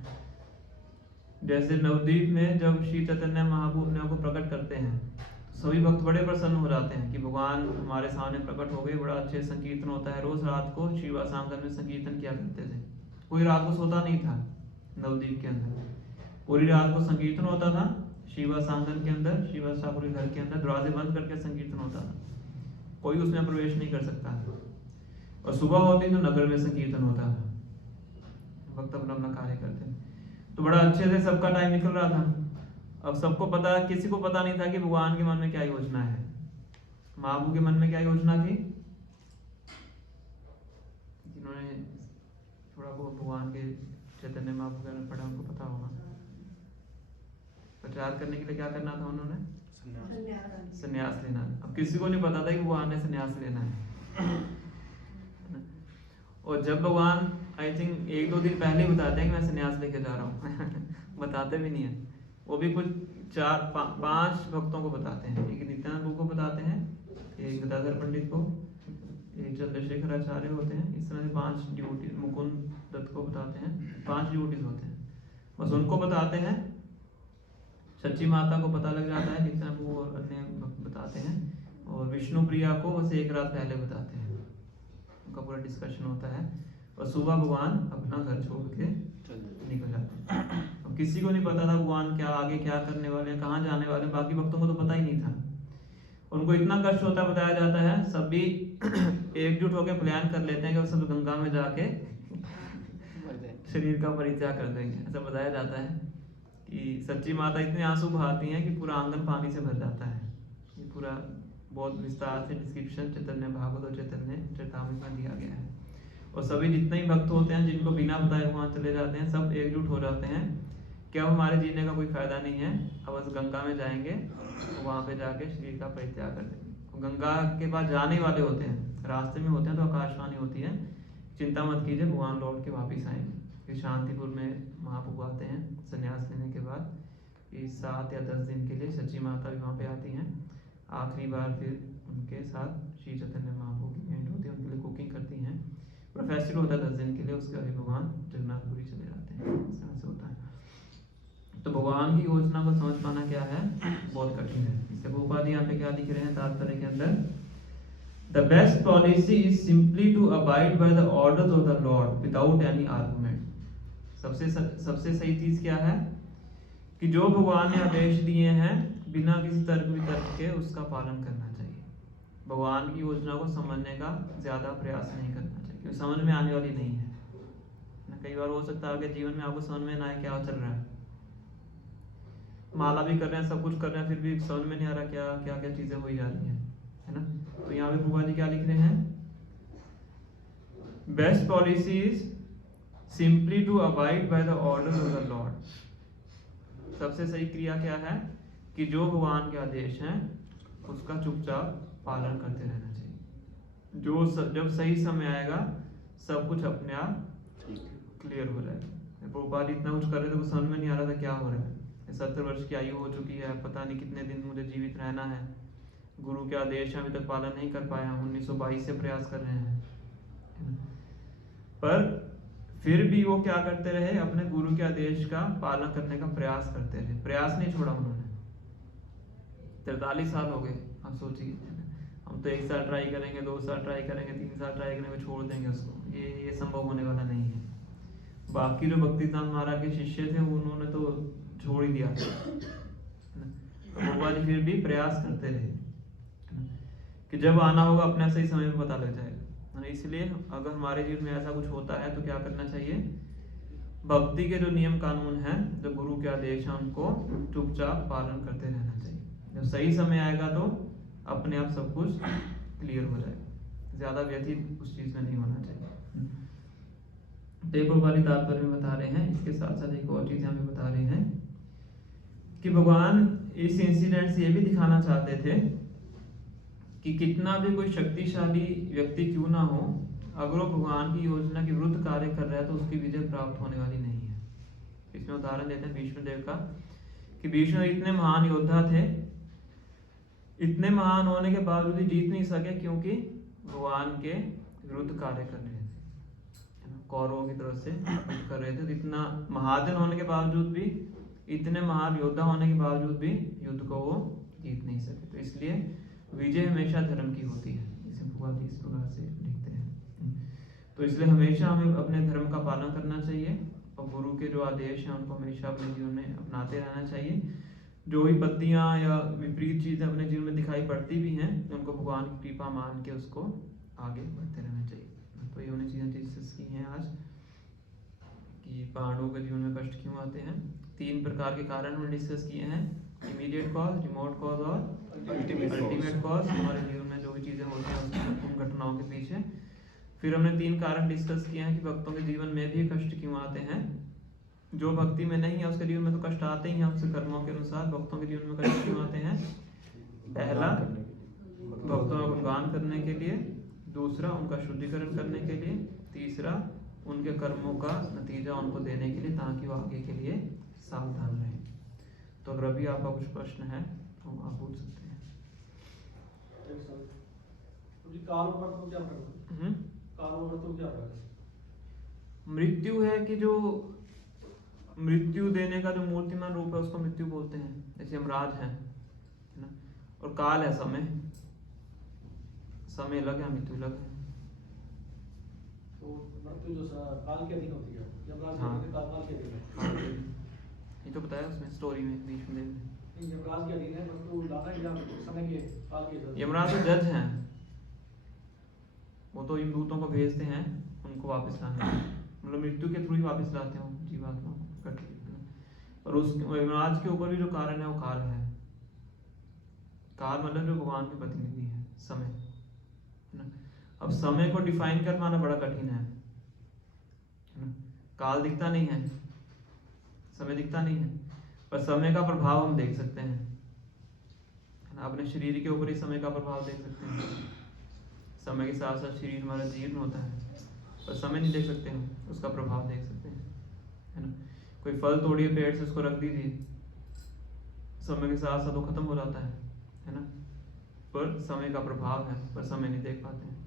जैसे नवद्वीप में जब श्री चैतन्य महाप्रभु अपने आप को प्रकट करते हैं, सभी भक्त बड़े प्रसन्न हो जाते हैं कि भगवान हमारे सामने प्रकट हो गए। बड़ा अच्छे संकीर्तन होता है, रोज रात को श्रीवास आंगन में संकीर्तन किया करते थे। कोई रात को सोता नहीं था नवद्वीप के अंदर, पूरी रात को संकीर्तन होता था श्रीवास आंगन के अंदर, श्रीवास ठाकुर के घर के अंदर दरवाजे बंद करके संकीर्तन होता था, कोई उसमें प्रवेश नहीं कर सकता। और सुबह होती तो नगर में संकीर्तन होता था, भक्त अपना अपना कार्य करते थे। तो बड़ा अच्छे से सबका टाइम निकल रहा था। अब सबको पता, किसी को पता नहीं था कि भगवान के मन में क्या योजना है, महाप्रभु के मन में क्या योजना थी। जिन्होंने थोड़ा बहुत भगवान के चैतन्य महाप्रभु के पढ़ा उनको पता होगा। प्रचार करने के लिए क्या करना था उन्होंने, संन्यास लेना। अब किसी को नहीं पता था कि भगवान ने संन्यास लेना है। और जब भगवान आई थिंक 1-2 दिन पहले बताते हैं कि मैं संन्यास लेके जा रहा हूँ बताते भी नहीं है, वो भी कुछ 4-5 भक्तों को बताते हैं। एक नित्यानंद को बताते हैं, एक गदाधर पंडित को, एक चंद्रशेखर आचार्य होते हैं। इस तरह से 5 ड्यूटी, मुकुंद दत्त को बताते हैं, 5 ड्यूटीज होते हैं, बस उनको बताते हैं। सच्ची माता को पता लग जाता है, नित्यानंद वो और अन्य बताते हैं। और विष्णु प्रिया को बस 1 रात पहले बताते हैं, उनका पूरा डिस्कशन होता है। और सुबह भगवान अपना घर छोड़ के निकल जाते हैं। अब किसी को नहीं पता था भगवान क्या आगे क्या करने वाले हैं, कहाँ जाने वाले हैं, बाकी भक्तों को तो पता ही नहीं था। उनको इतना कष्ट होता बताया जाता है, सभी एकजुट होकर प्लान कर लेते हैं कि वो सब गंगा में जाके शरीर का परित्याग कर देंगे। ऐसा बताया जाता है कि सच्ची माता इतने आंसू बहाती हैं कि पूरा आंगन पानी से भर जाता है। ये पूरा बहुत विस्तार से डिस्क्रिप्शन चैतन्य भागवत और चैतन्य चरितामृत में दिया गया है। और सभी जितने ही भक्त होते हैं जिनको बिना बताए वहाँ चले जाते हैं, सब एकजुट हो जाते हैं कि अब हमारे जीने का कोई फायदा नहीं है, अब बस गंगा में जाएंगे, वहाँ पे जाके शरीर का परित्याग कर देंगे। गंगा के पास जाने वाले होते हैं, रास्ते में होते हैं तो आकाशवाणी होती है, चिंता मत कीजिए, भगवान लौट के वापिस आएंगे। फिर शांतिपुर में महाप्रभु आते हैं संन्यास लेने के बाद, कि 7 या 10 दिन के लिए सच्ची माता भी वहाँ पे आती हैं। आखिरी बार फिर उनके साथ श्री चैतन्य महाप्रभु की भेंट होती है, उनके लिए कुकिंग करती हैं। पूरा फेस्टिवल होता है 10 दिन के लिए, उसके बाद भगवान जगन्नाथपुरी चले जाते हैं। इस तरह से होता है। तो भगवान की योजना को समझ पाना क्या है, बहुत कठिन है। इससे प्रभुपाद यहाँ पे क्या लिख रहे हैं तात्पर्य के अंदर, the best policy is simply to abide by the orders of the lord without any argument. सबसे सही चीज क्या है कि जो भगवान ने आदेश दिए हैं बिना किसी तर्क वितर्क के उसका पालन करना चाहिए। भगवान की योजना को समझने का ज्यादा प्रयास नहीं करना चाहिए, क्योंकि समझ में आने वाली नहीं है ना। कई बार हो सकता है आपके जीवन में आपको समझ में ना आए क्या चल रहा है, माला भी कर रहे हैं, सब कुछ कर रहे हैं, फिर भी समझ में नहीं आ रहा क्या क्या क्या चीजें हो जा रही है ना। तो यहाँ पे प्रभुपाद जी क्या लिख रहे हैं, best policy is simply to abide by the order of the lord. सबसे सही क्रिया क्या है कि जो भगवान के आदेश हैं उसका चुपचाप पालन करते रहना चाहिए। जब सही समय आएगा सब कुछ अपने आप क्लियर हो जाएगा। प्रभुपाद इतना कुछ कर रहे थे, समझ में नहीं आ रहा था क्या हो रहा है। 70 वर्ष की आयु हो चुकी है, पता नहीं कितने दिन मुझे जीवित रहना है, गुरु के आदेश अभी तक पालन नहीं कर पाया, 1922 से प्रयास कर रहे हैं, पर फिर भी वो क्या करते रहे, अपने गुरु के आदेश का पालन करने का प्रयास करते रहे, प्रयास नहीं छोड़ा उन्होंने। 43 साल हो गए, आप सोचिए, हम तो 1 साल ट्राई करेंगे, 2 साल ट्राई करेंगे, 3 साल ट्राई करेंगे, छोड़ देंगे उसको, ये संभव होने वाला नहीं है। बाकी जो भक्तिदान महाराज के शिष्य थे उन्होंने तो छोड़ ही दिया, भगवान फिर भी प्रयास करते रहे कि जब आना होगा अपने सही समय में पता लग जाएगा। इसलिए अगर हमारे जीवन में ऐसा कुछ होता है तो क्या करना चाहिए, भक्ति के जो नियम कानून हैं, जो गुरु के आदेश हैं, उनको चुपचाप पालन करते रहना चाहिए। जब सही समय आएगा तो अपने आप सब कुछ क्लियर हो जाएगा, ज्यादा व्यथित उस चीज में नहीं होना चाहिए। तो वाली तात्पर्य में बता रहे हैं। इसके साथ साथ एक और चीज यहाँ पे बता रहे हैं कि भगवान इस इंसिडेंट से ये भी दिखाना चाहते थे कि कितना भी कोई शक्तिशाली व्यक्ति क्यों ना हो, अगर वो भगवान की योजना के विरुद्ध कार्य कर रहा है तो उसकी विजय प्राप्त होने वाली नहीं है। इसमें उदाहरण देते हैं भीष्म देव का, कि भीष्म इतने महान योद्धा थे, इतने महान होने के बावजूद भी जीत नहीं सके, क्योंकि भगवान के विरुद्ध कार्य कर रहे थे, कौरवों की तरफ से युद्ध कर रहे थे। तो इतना महाजन होने के बावजूद भी, इतने महान योद्धा होने के बावजूद भी युद्ध को वो जीत नहीं सके। तो इसलिए विजय हमेशा धर्म की होती है, इसे भगवान जी इस प्रकार से लिखते हैं। तो इसलिए हमेशा हमें अपने धर्म का पालन करना चाहिए और गुरु के जो आदेश हैं उनको हमेशा अपने जीवन में अपनाते रहना चाहिए। जो भी पत्तियां या विपरीत चीजें अपने जीवन में दिखाई पड़ती भी हैं, उनको भगवान की कृपा मान के उसको आगे बढ़ते रहना चाहिए। तो ये उन्हें चीजें डिस्कस की हैं आज, कि पांडवों के जीवन में कष्ट क्यों आते हैं। 3 प्रकार के कारण हमने डिस्कस किए हैं, इमीडिएट कॉज, रिमोट कॉज और अल्टीमेट कॉज। हमारे जीवन में जो भी चीजें होती हैं उन घटनाओं के पीछे। फिर हमने 3 कारण डिस्कस किए हैं कि भक्तों के जीवन में भी कष्ट क्यों आते हैं। जो भक्ति में नहीं है उसके जीवन में तो कष्ट आते ही हैं, उसके कर्मों के अनुसार। भक्तों के जीवन में कष्ट क्यों आते हैं, पहला भक्तों का गुणगान करने के लिए, दूसरा उनका शुद्धिकरण करने के लिए, तीसरा उनके कर्मों का नतीजा उनको देने के लिए, ताकि वो आगे के लिए सावधान रहे। तो अगर अभी आपका कुछ प्रश्न है तो आप पूछ सकते हैं। मृत्यु है कि जो मृत्यु देने का जो मूर्तिमान रूप है उसको मृत्यु बोलते हैं, जैसे यमराज है ना। और काल है समय, समय अलग है, मृत्यु अलग है। तो मृत्यु जो काल के अधीन होती है, यमराज हाँ। काल के अधीन है। ये तो बताया उसमें स्टोरी में भीष्म देव ने। यमराज के अधीन है, परंतु लाना या समय के काल के हिसाब से। यमराज तो जज हैं, वो तो यमदूतों को भेजते हैं उनको वापस लाने, मतलब मृत्यु के थ्रू ही वापस लाते हैं जीवात्मा को इकट्ठी। और उस यमराज के ऊपर भी जो कारण है वो काल है। काल मतलब जो भगवान के प्रतिनिधि है, समय है ना। अब समय को डिफाइन कर पाना बड़ा कठिन है ना। काल दिखता नहीं है, समय दिखता नहीं है, पर समय का प्रभाव हम देख सकते हैं है ना। अपने शरीर के ऊपर ही समय का प्रभाव देख सकते हैं। समय के साथ साथ शरीर हमारा जीर्ण होता है, पर समय नहीं देख सकते हम, उसका प्रभाव देख सकते हैं है ना। कोई फल तोड़िए पेड़ से, उसको रख दीजिए, समय के साथ साथ वो खत्म हो जाता है ना। पर समय का प्रभाव है, पर समय नहीं देख पाते हैं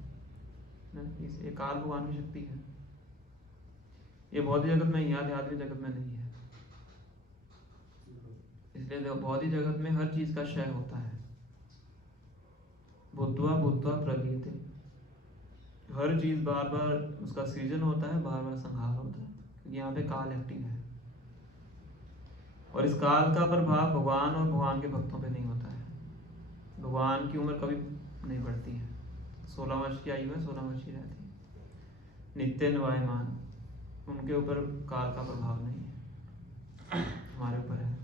ना। ये काल भगवान की शक्ति है। ये भौतिक जगत में ही है, आध्यात्मिक जगत में नहीं है। इसलिए देखो भौतिक जगत में हर चीज का क्षय होता है। भूत्वा भूत्वा प्रलीयते, हर चीज बार बार उसका सृजन होता है, बार बार संहार होता है, क्योंकि यहाँ पे काल एक्टिव है। और इस काल का प्रभाव भगवान और भगवान के भक्तों पे नहीं होता है। भगवान की उम्र कभी नहीं बढ़ती है, 16 वर्ष की आयु है, 16 वर्ष की रहती है, नित्य नवायमान। उनके ऊपर काल का प्रभाव नहीं है, हमारे ऊपर है,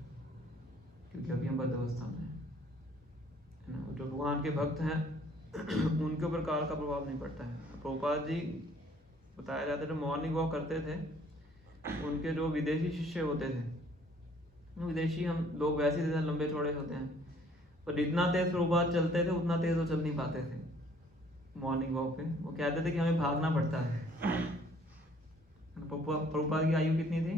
क्योंकि अभी हम बद्ध अवस्था में है ना। जो भगवान के भक्त हैं उनके ऊपर काल का प्रभाव नहीं पड़ता है। प्रभुपाद जी बताया जाता है, जो मॉर्निंग वॉक करते थे, उनके जो विदेशी शिष्य होते थे, विदेशी हम लोग वैसे ही लंबे चौड़े होते हैं, पर जितना तेज प्रभुपाद चलते थे उतना तेज वो चल नहीं पाते थे मॉर्निंग वॉक पे। वो कहते थे कि हमें भागना पड़ता है। प्रभुपाद की आयु कितनी थी?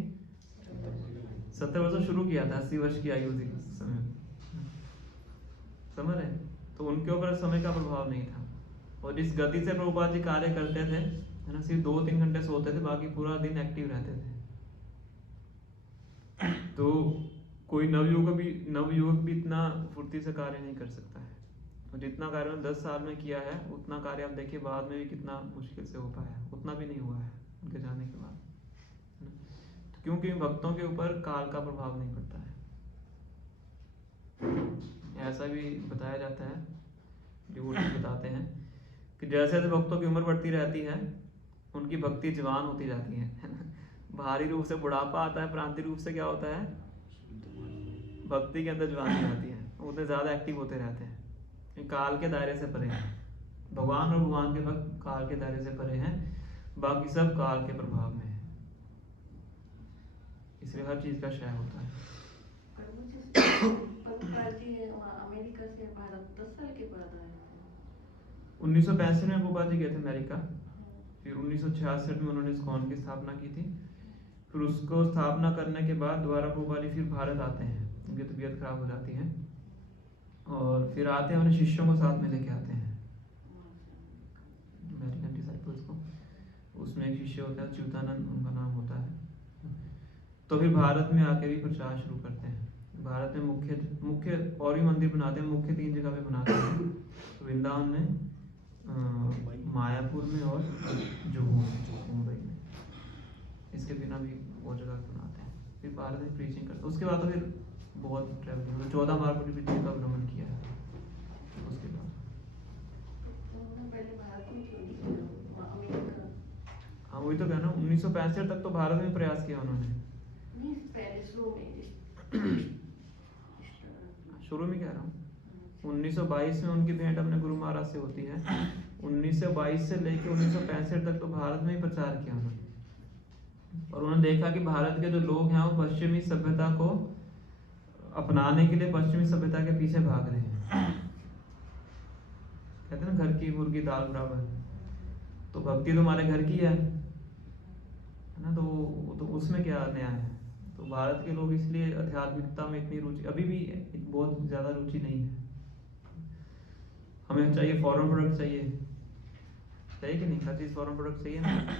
70 वर्ष शुरू किया था, 80 वर्ष की आयु थी उस समय, समझ रहे। तो उनके ऊपर समय का प्रभाव नहीं था। और जिस गति से प्रभुपाद जी कार्य करते थे है ना, सिर्फ 2-3 घंटे सोते थे, बाकी पूरा दिन एक्टिव रहते थे। तो कोई नवयुवक भी इतना फुर्ती से कार्य नहीं कर सकता है। और जितना कार्य उन्होंने 10 साल में किया है, उतना कार्य आप देखिए बाद में भी कितना मुश्किल से हो पाया, उतना भी नहीं हुआ है उनके जाने के बाद। तो क्योंकि भक्तों के ऊपर काल का प्रभाव नहीं पड़ता है। ऐसा भी बताया जाता है, डिवोटी बताते हैं कि जैसे जैसे भक्तों की उम्र बढ़ती रहती है, उनकी भक्ति जवान होती जाती है ना। बाहरी रूप से बुढ़ापा आता है, प्रांतीय रूप से क्या होता है, भक्ति के अंदर जवानी आती है, उतने ज्यादा एक्टिव होते रहते हैं। ये काल के दायरे से परे हैं। भगवान और भगवान के भक्त काल के दायरे से परे हैं, बाकी सब काल के प्रभाव में है। इसलिए हर चीज का क्षय होता है। प्रभुपाद जी अमेरिका से भारत 10 साल के बाद आए थे। 1965 में प्रभुपाद जी गए थे अमेरिका, फिर 1966 में उन्होंने इस्कॉन की स्थापना की थी। फिर उसको स्थापना करने के बाद दोबारा प्रभुपाद जी फिर भारत आते हैं, उनकी तबीयत खराब हो जाती है, और फिर आते हैं अपने शिष्यों को साथ में लेके आते हैं, अमेरिकन डिसाइपल्स को। उसमें एक शिष्य होता है च्युतानंद, उनका नाम होता है। तो फिर भारत में आके भी प्रचार शुरू करते हैं। भारत में मुख्य और भी मंदिर बनाते हैं, मुख्य 3 जगह पे बनाते हैं, वृंदावन में, मायापुर में और जुहू मुंबई में। इसके बिना भी वो जगह बनाते हैं। फिर भारत में प्रीचिंग करते हैं। उसके बाद तो फिर बहुत ट्रैवलिंग, 14 बार पृथ्वी का भ्रमण किया है उसके बाद। पहले भारत में क्यों नहीं किया, अमेरिका? हाँ वही तो कहना, 1965 तक तो भारत में प्रयास किया उन्होंने। नहीं पहले शुरू में कह रहा हूँ, 1922 में उनकी भेंट अपने गुरु महाराज से होती है। 1922 से लेकर 1965 तक तो भारत में ही प्रचार किया उन्होंने। और उन्होंने देखा कि भारत के जो लोग हैं वो पश्चिमी सभ्यता को अपनाने के लिए पश्चिमी सभ्यता के पीछे भाग रहे हैं। कहते हैं ना, घर की मुर्गी दाल बराबर। तो भक्ति तो हमारे घर की है ना, तो उसमें क्या नया है। तो भारत के लोग इसलिए आध्यात्मिकता में इतनी रुचि, अभी भी बहुत ज्यादा रुचि नहीं है। हमें चाहिए फॉरेन प्रोडक्ट, चाहिए कि नहीं, हर चीज फॉरेन प्रोडक्ट चाहिए ना।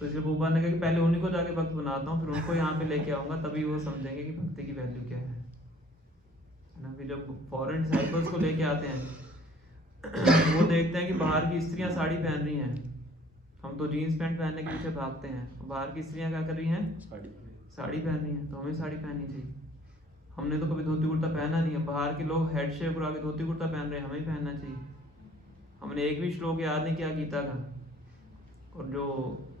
तो इसलिए भगवान ने कहा कि पहले उन्हीं को जाके भक्त बनाता हूँ, फिर उनको यहाँ पे लेके आऊंगा, तभी वो समझेंगे कि भक्ति की वैल्यू क्या है ना। फिर जब फॉरेन डिसाइपल्स को लेके आते हैं, वो देखते हैं कि बाहर की स्त्रियां साड़ी पहन रही हैं, हम तो जीन्स पैंट पहनने के पीछे भागते हैं, बाहर की स्त्रियां क्या कर रही हैं, साड़ी पहन रही हैं, तो हमें साड़ी पहननी चाहिए। हमने तो कभी धोती कुर्ता पहना नहीं है, बाहर के लोग हेड शेप करा के धोती कुर्ता पहन रहे हैं, हमें ही पहनना चाहिए। हमने एक भी श्लोक याद नहीं किया गीता का। और जो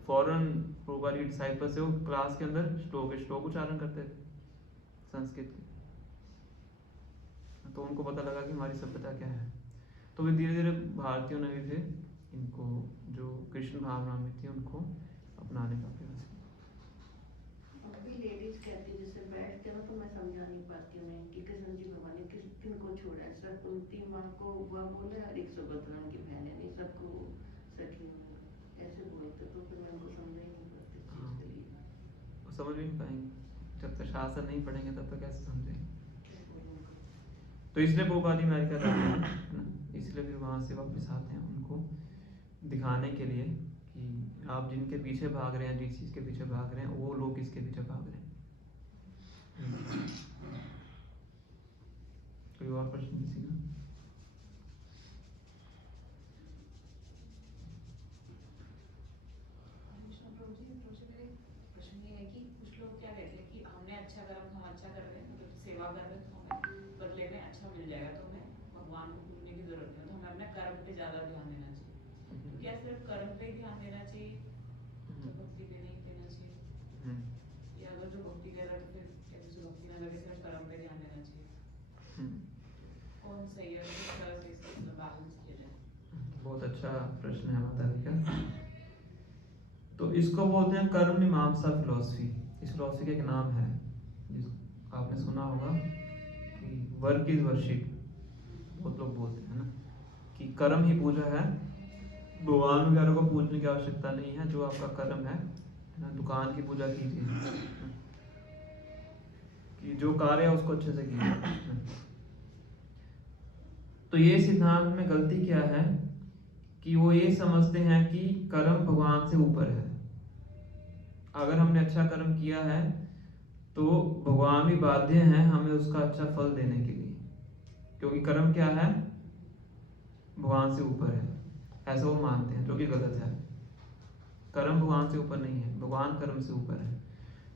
फॉरेन प्रभुपाद के डिसाइपल्स है वो क्लास के अंदर श्लोक उच्चारण करते थे संस्कृत के, तो उनको पता लगा कि हमारी सभ्यता क्या है। तो वे धीरे धीरे भारतीयों ने भी फिर इनको जो कृष्ण भावना में थी उनको अपनाने का प्रयास किया। अभी लेडीज कहती है जैसे बैठते हो तो मैं समझा नहीं पाती हूँ कि कृष्ण जी भगवान ने किनको छोड़ा है, सब कुंती माँ को वह बोले और एक सुभद्रा की बहन है, नहीं सबको सखी ऐसे बोलते, तो फिर मैं उनको समझ ही नहीं पाती इस चीज़ के लिए। वो समझ भी नहीं पाएंगे जब तक शास्त्र नहीं पढ़ेंगे, तब तक कैसे समझेंगे। तो इसलिए प्रभुपाद जी अमेरिका जाते हैं ना, इसलिए फिर वहाँ से वापस आते हैं उनको दिखाने के लिए कि आप जिनके पीछे भाग रहे हैं, जिस चीज़ के पीछे भाग रहे हैं, वो लोग किसके पीछे भाग रहे हैं। कोई और प्रश्न किसी का? प्रश्न ये है कि कुछ लोग क्या कहते हैं कि हमने अच्छा कर्म, हम अच्छा कर रहे हैं, मतलब सेवा कर रहे हैं, तो हमें बदले में अच्छा मिल जाएगा, तो हमें भगवान को पूजने की जरूरत नहीं है, तो हमें अपने कर्म पे ज्यादा ध्यान देना चाहिए। तो क्या सिर्फ कर्म पे ही ध्यान देना चाहिए, तो भक्ति पे नहीं देना चाहिए? या अगर जो भक्ति कर रहा है तो फिर क्या उसे भक्ति ना लगे, सिर्फ कर्म पे ध्यान देना चाहिए? कौन सही है, किस तरह से इसको बैलेंस किया जाए? बहुत अच्छा प्रश्न है माता जी का। तो इसको बोलते हैं कर्म मीमांसा फिलॉसफी। इस फिलॉसफी का एक नाम है जिसको आपने सुना होगा कि वर्क इज वर्शिप। बहुत लोग बोलते हैं ना कि कर्म ही पूजा है, भगवान वगैरह को पूजने की आवश्यकता नहीं है, जो आपका कर्म है ना, दुकान की पूजा कीजिए कि जो कार्य है उसको अच्छे से कीजिए। तो ये सिद्धांत में गलती क्या है कि वो ये समझते हैं कि कर्म भगवान से ऊपर है। अगर हमने अच्छा कर्म किया है तो भगवान भी बाध्य हैं हमें उसका अच्छा फल देने के लिए, क्योंकि कर्म क्या है, भगवान से ऊपर है, ऐसा वो मानते हैं, जो कि गलत है। कर्म भगवान से ऊपर नहीं है, भगवान कर्म से ऊपर है।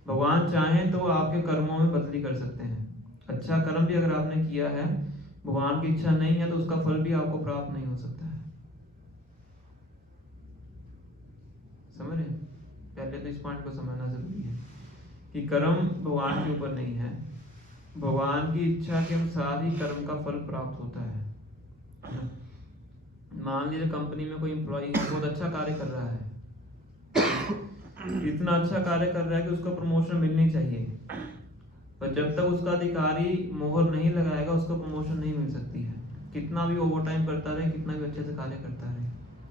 भगवान चाहें तो आपके कर्मों में बदली कर सकते हैं। अच्छा कर्म भी अगर आपने किया है, भगवान की इच्छा नहीं है तो उसका फल भी आपको प्राप्त नहीं हो सकता है। समझ रहे? पहले तो इस पॉइंट को समझना जरूरी है कि कर्म भगवान के ऊपर नहीं है, भगवान की इच्छा के अनुसार ही कर्म का फल प्राप्त होता है। मान लीजिए कंपनी में कोई एम्प्लॉय बहुत अच्छा कार्य कर रहा है, इतना अच्छा कार्य कर रहा है कि उसको प्रमोशन मिलनी चाहिए, पर जब तक उसका अधिकारी मोहर नहीं लगाएगा उसको प्रमोशन नहीं मिल सकती है। कितना भी ओवर टाइम करता रहे, कितना भी अच्छे से कार्य करता रहे,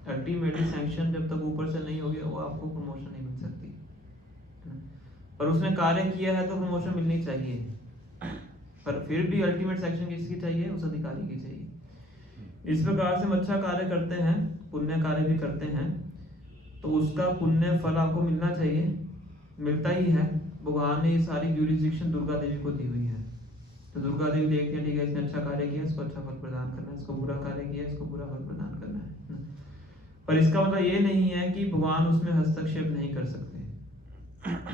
अल्टीमेटली सैंक्शन जब तक ऊपर से नहीं होगी वो आपको प्रमोशन नहीं मिल सकती। पर उसने कार्य किया है तो प्रमोशन मिलनी चाहिए, पर फिर भी अल्टीमेट सैंक्शन किसकी चाहिए, उस अधिकारी की चाहिए। इस प्रकार से हम अच्छा कार्य करते हैं, पुण्य कार्य भी करते हैं, तो उसका पुण्य फल आपको मिलना चाहिए, मिलता ही है। भगवान ने ये सारी ज्यूरिसडिक्शन दुर्गा देवी को दी हुई है, तो दुर्गा देवी देखते हैं ठीक है इसने अच्छा कार्य किया, इसको अच्छा फल प्रदान करना है, इसको बुरा कार्य किया, इसको बुरा फल प्रदान करना है। पर इसका मतलब ये नहीं है कि भगवान उसमें हस्तक्षेप नहीं कर सकते,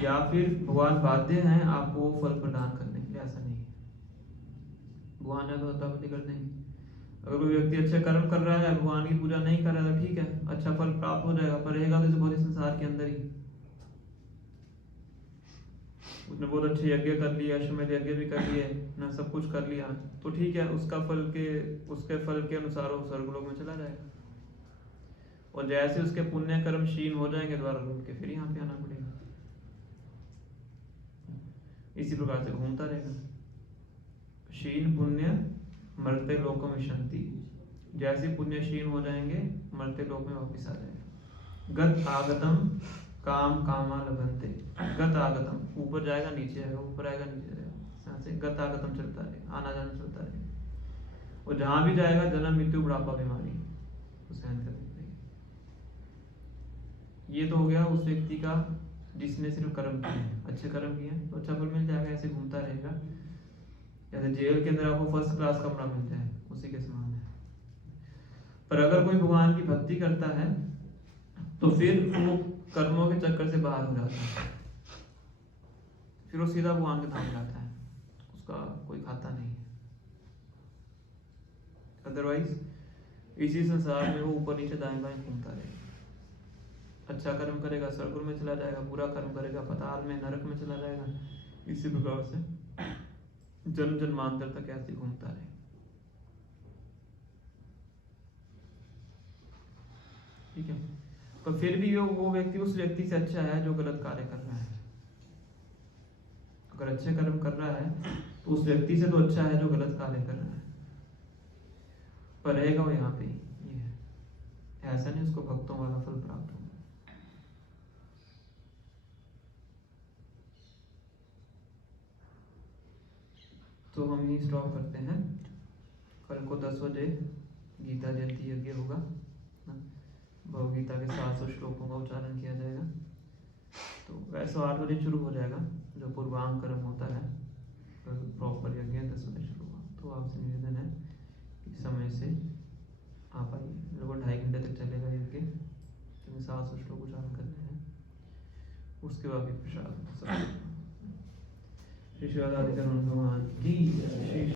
या फिर भगवान बाध्य हैं आपको वो फल प्रदान करने के लिए, ऐसा नहीं है। भगवान है तो अतापति कर देंगे। अगर कोई व्यक्ति अच्छे कर्म कर रहा है, भगवान की पूजा नहीं कर रहा है, तो ठीक है, अच्छा फल प्राप्त हो जाएगा, पर रहेगा तो इस भौतिक संसार के अंदर ही। उसने बहुत अच्छे यज्ञ कर लिए, अश्वमेध यज्ञ भी कर लिए ना, सब कुछ कर लिया, तो ठीक है, उसके फल के अनुसार वो स्वर्गलोक में चला जाएगा। और जैसे उसके पुण्य कर्म क्षीण हो जाएंगे, द्वारा लौट के फिर यहाँ पे आना पड़ेगा। इसी प्रकार से घूमता रहेगा। क्षीण पुण्य मरते लोकों में शांति, जैसे पुण्य क्षीण हो जाएंगे मरते लोक में वापस आ जाएगा। गत आगतम काम कामा लभन्ते, गत आगतम, ऊपर जाएगा नीचे आएगा, ऊपर आएगा नीचे जाएगा, से गत आगतम चलता रहेगा, आना जाना चलता रहेगा। और जहां भी जाएगा जन्म मृत्यु बुढ़ापा बीमारी सहन करनी पड़ेगी। ये तो हो गया उस व्यक्ति का जिसने सिर्फ कर्म किए हैं, अच्छे कर्म किए हैं, तो अच्छा फल मिल जाएगा, ऐसे घूमता रहेगा। जैसे जेल के अंदर आपको फर्स्ट क्लास कमरा मिल जाए, उसी के समान है। पर अगर कोई भगवान की भक्ति करता है तो फिर वो कर्मों के चक्कर से बाहर हो जाता है, फिर वो सीधा भगवान के धाम जाता है। उसका कोई खाता नहीं है। अदरवाइज इसी संसार में वो ऊपर नीचे दाएं बाएं घूमता रहेगा। अच्छा कर्म करेगा स्वर्ग में चला जाएगा, बुरा कर्म करेगा पाताल में नरक में चला जाएगा। इसी प्रकार से जन्म जन्मांतर तक ऐसे घूमता रहे। ठीक है, पर फिर भी वो व्यक्ति उस व्यक्ति से अच्छा है जो गलत कार्य कर रहा है। अगर अच्छे कर्म कर रहा है तो उस व्यक्ति से तो अच्छा है जो गलत कार्य कर रहा है, पर रहेगा वो यहाँ पे ही। ये है, ऐसा नहीं उसको भक्तों वाला फल प्राप्त होगा। तो हम यही स्टॉप करते हैं। कल को 10 बजे गीता जयंती यज्ञ होगा। भगवद गीता के 700 श्लोकों का उच्चारण किया जाएगा। तो वैसे 8 बजे शुरू हो जाएगा जो पूर्वांग कर्म होता है, प्रॉपर यज्ञ 10 बजे शुरू हुआ। तो आपसे निवेदन है कि समय से आप आइए। लगभग 2.5 घंटे तक चलेगा यज्ञ, क्योंकि 700 श्लोक उच्चारण करने हैं। उसके बाद भी प्रसाद श्री शिवादादिगण भगवान की।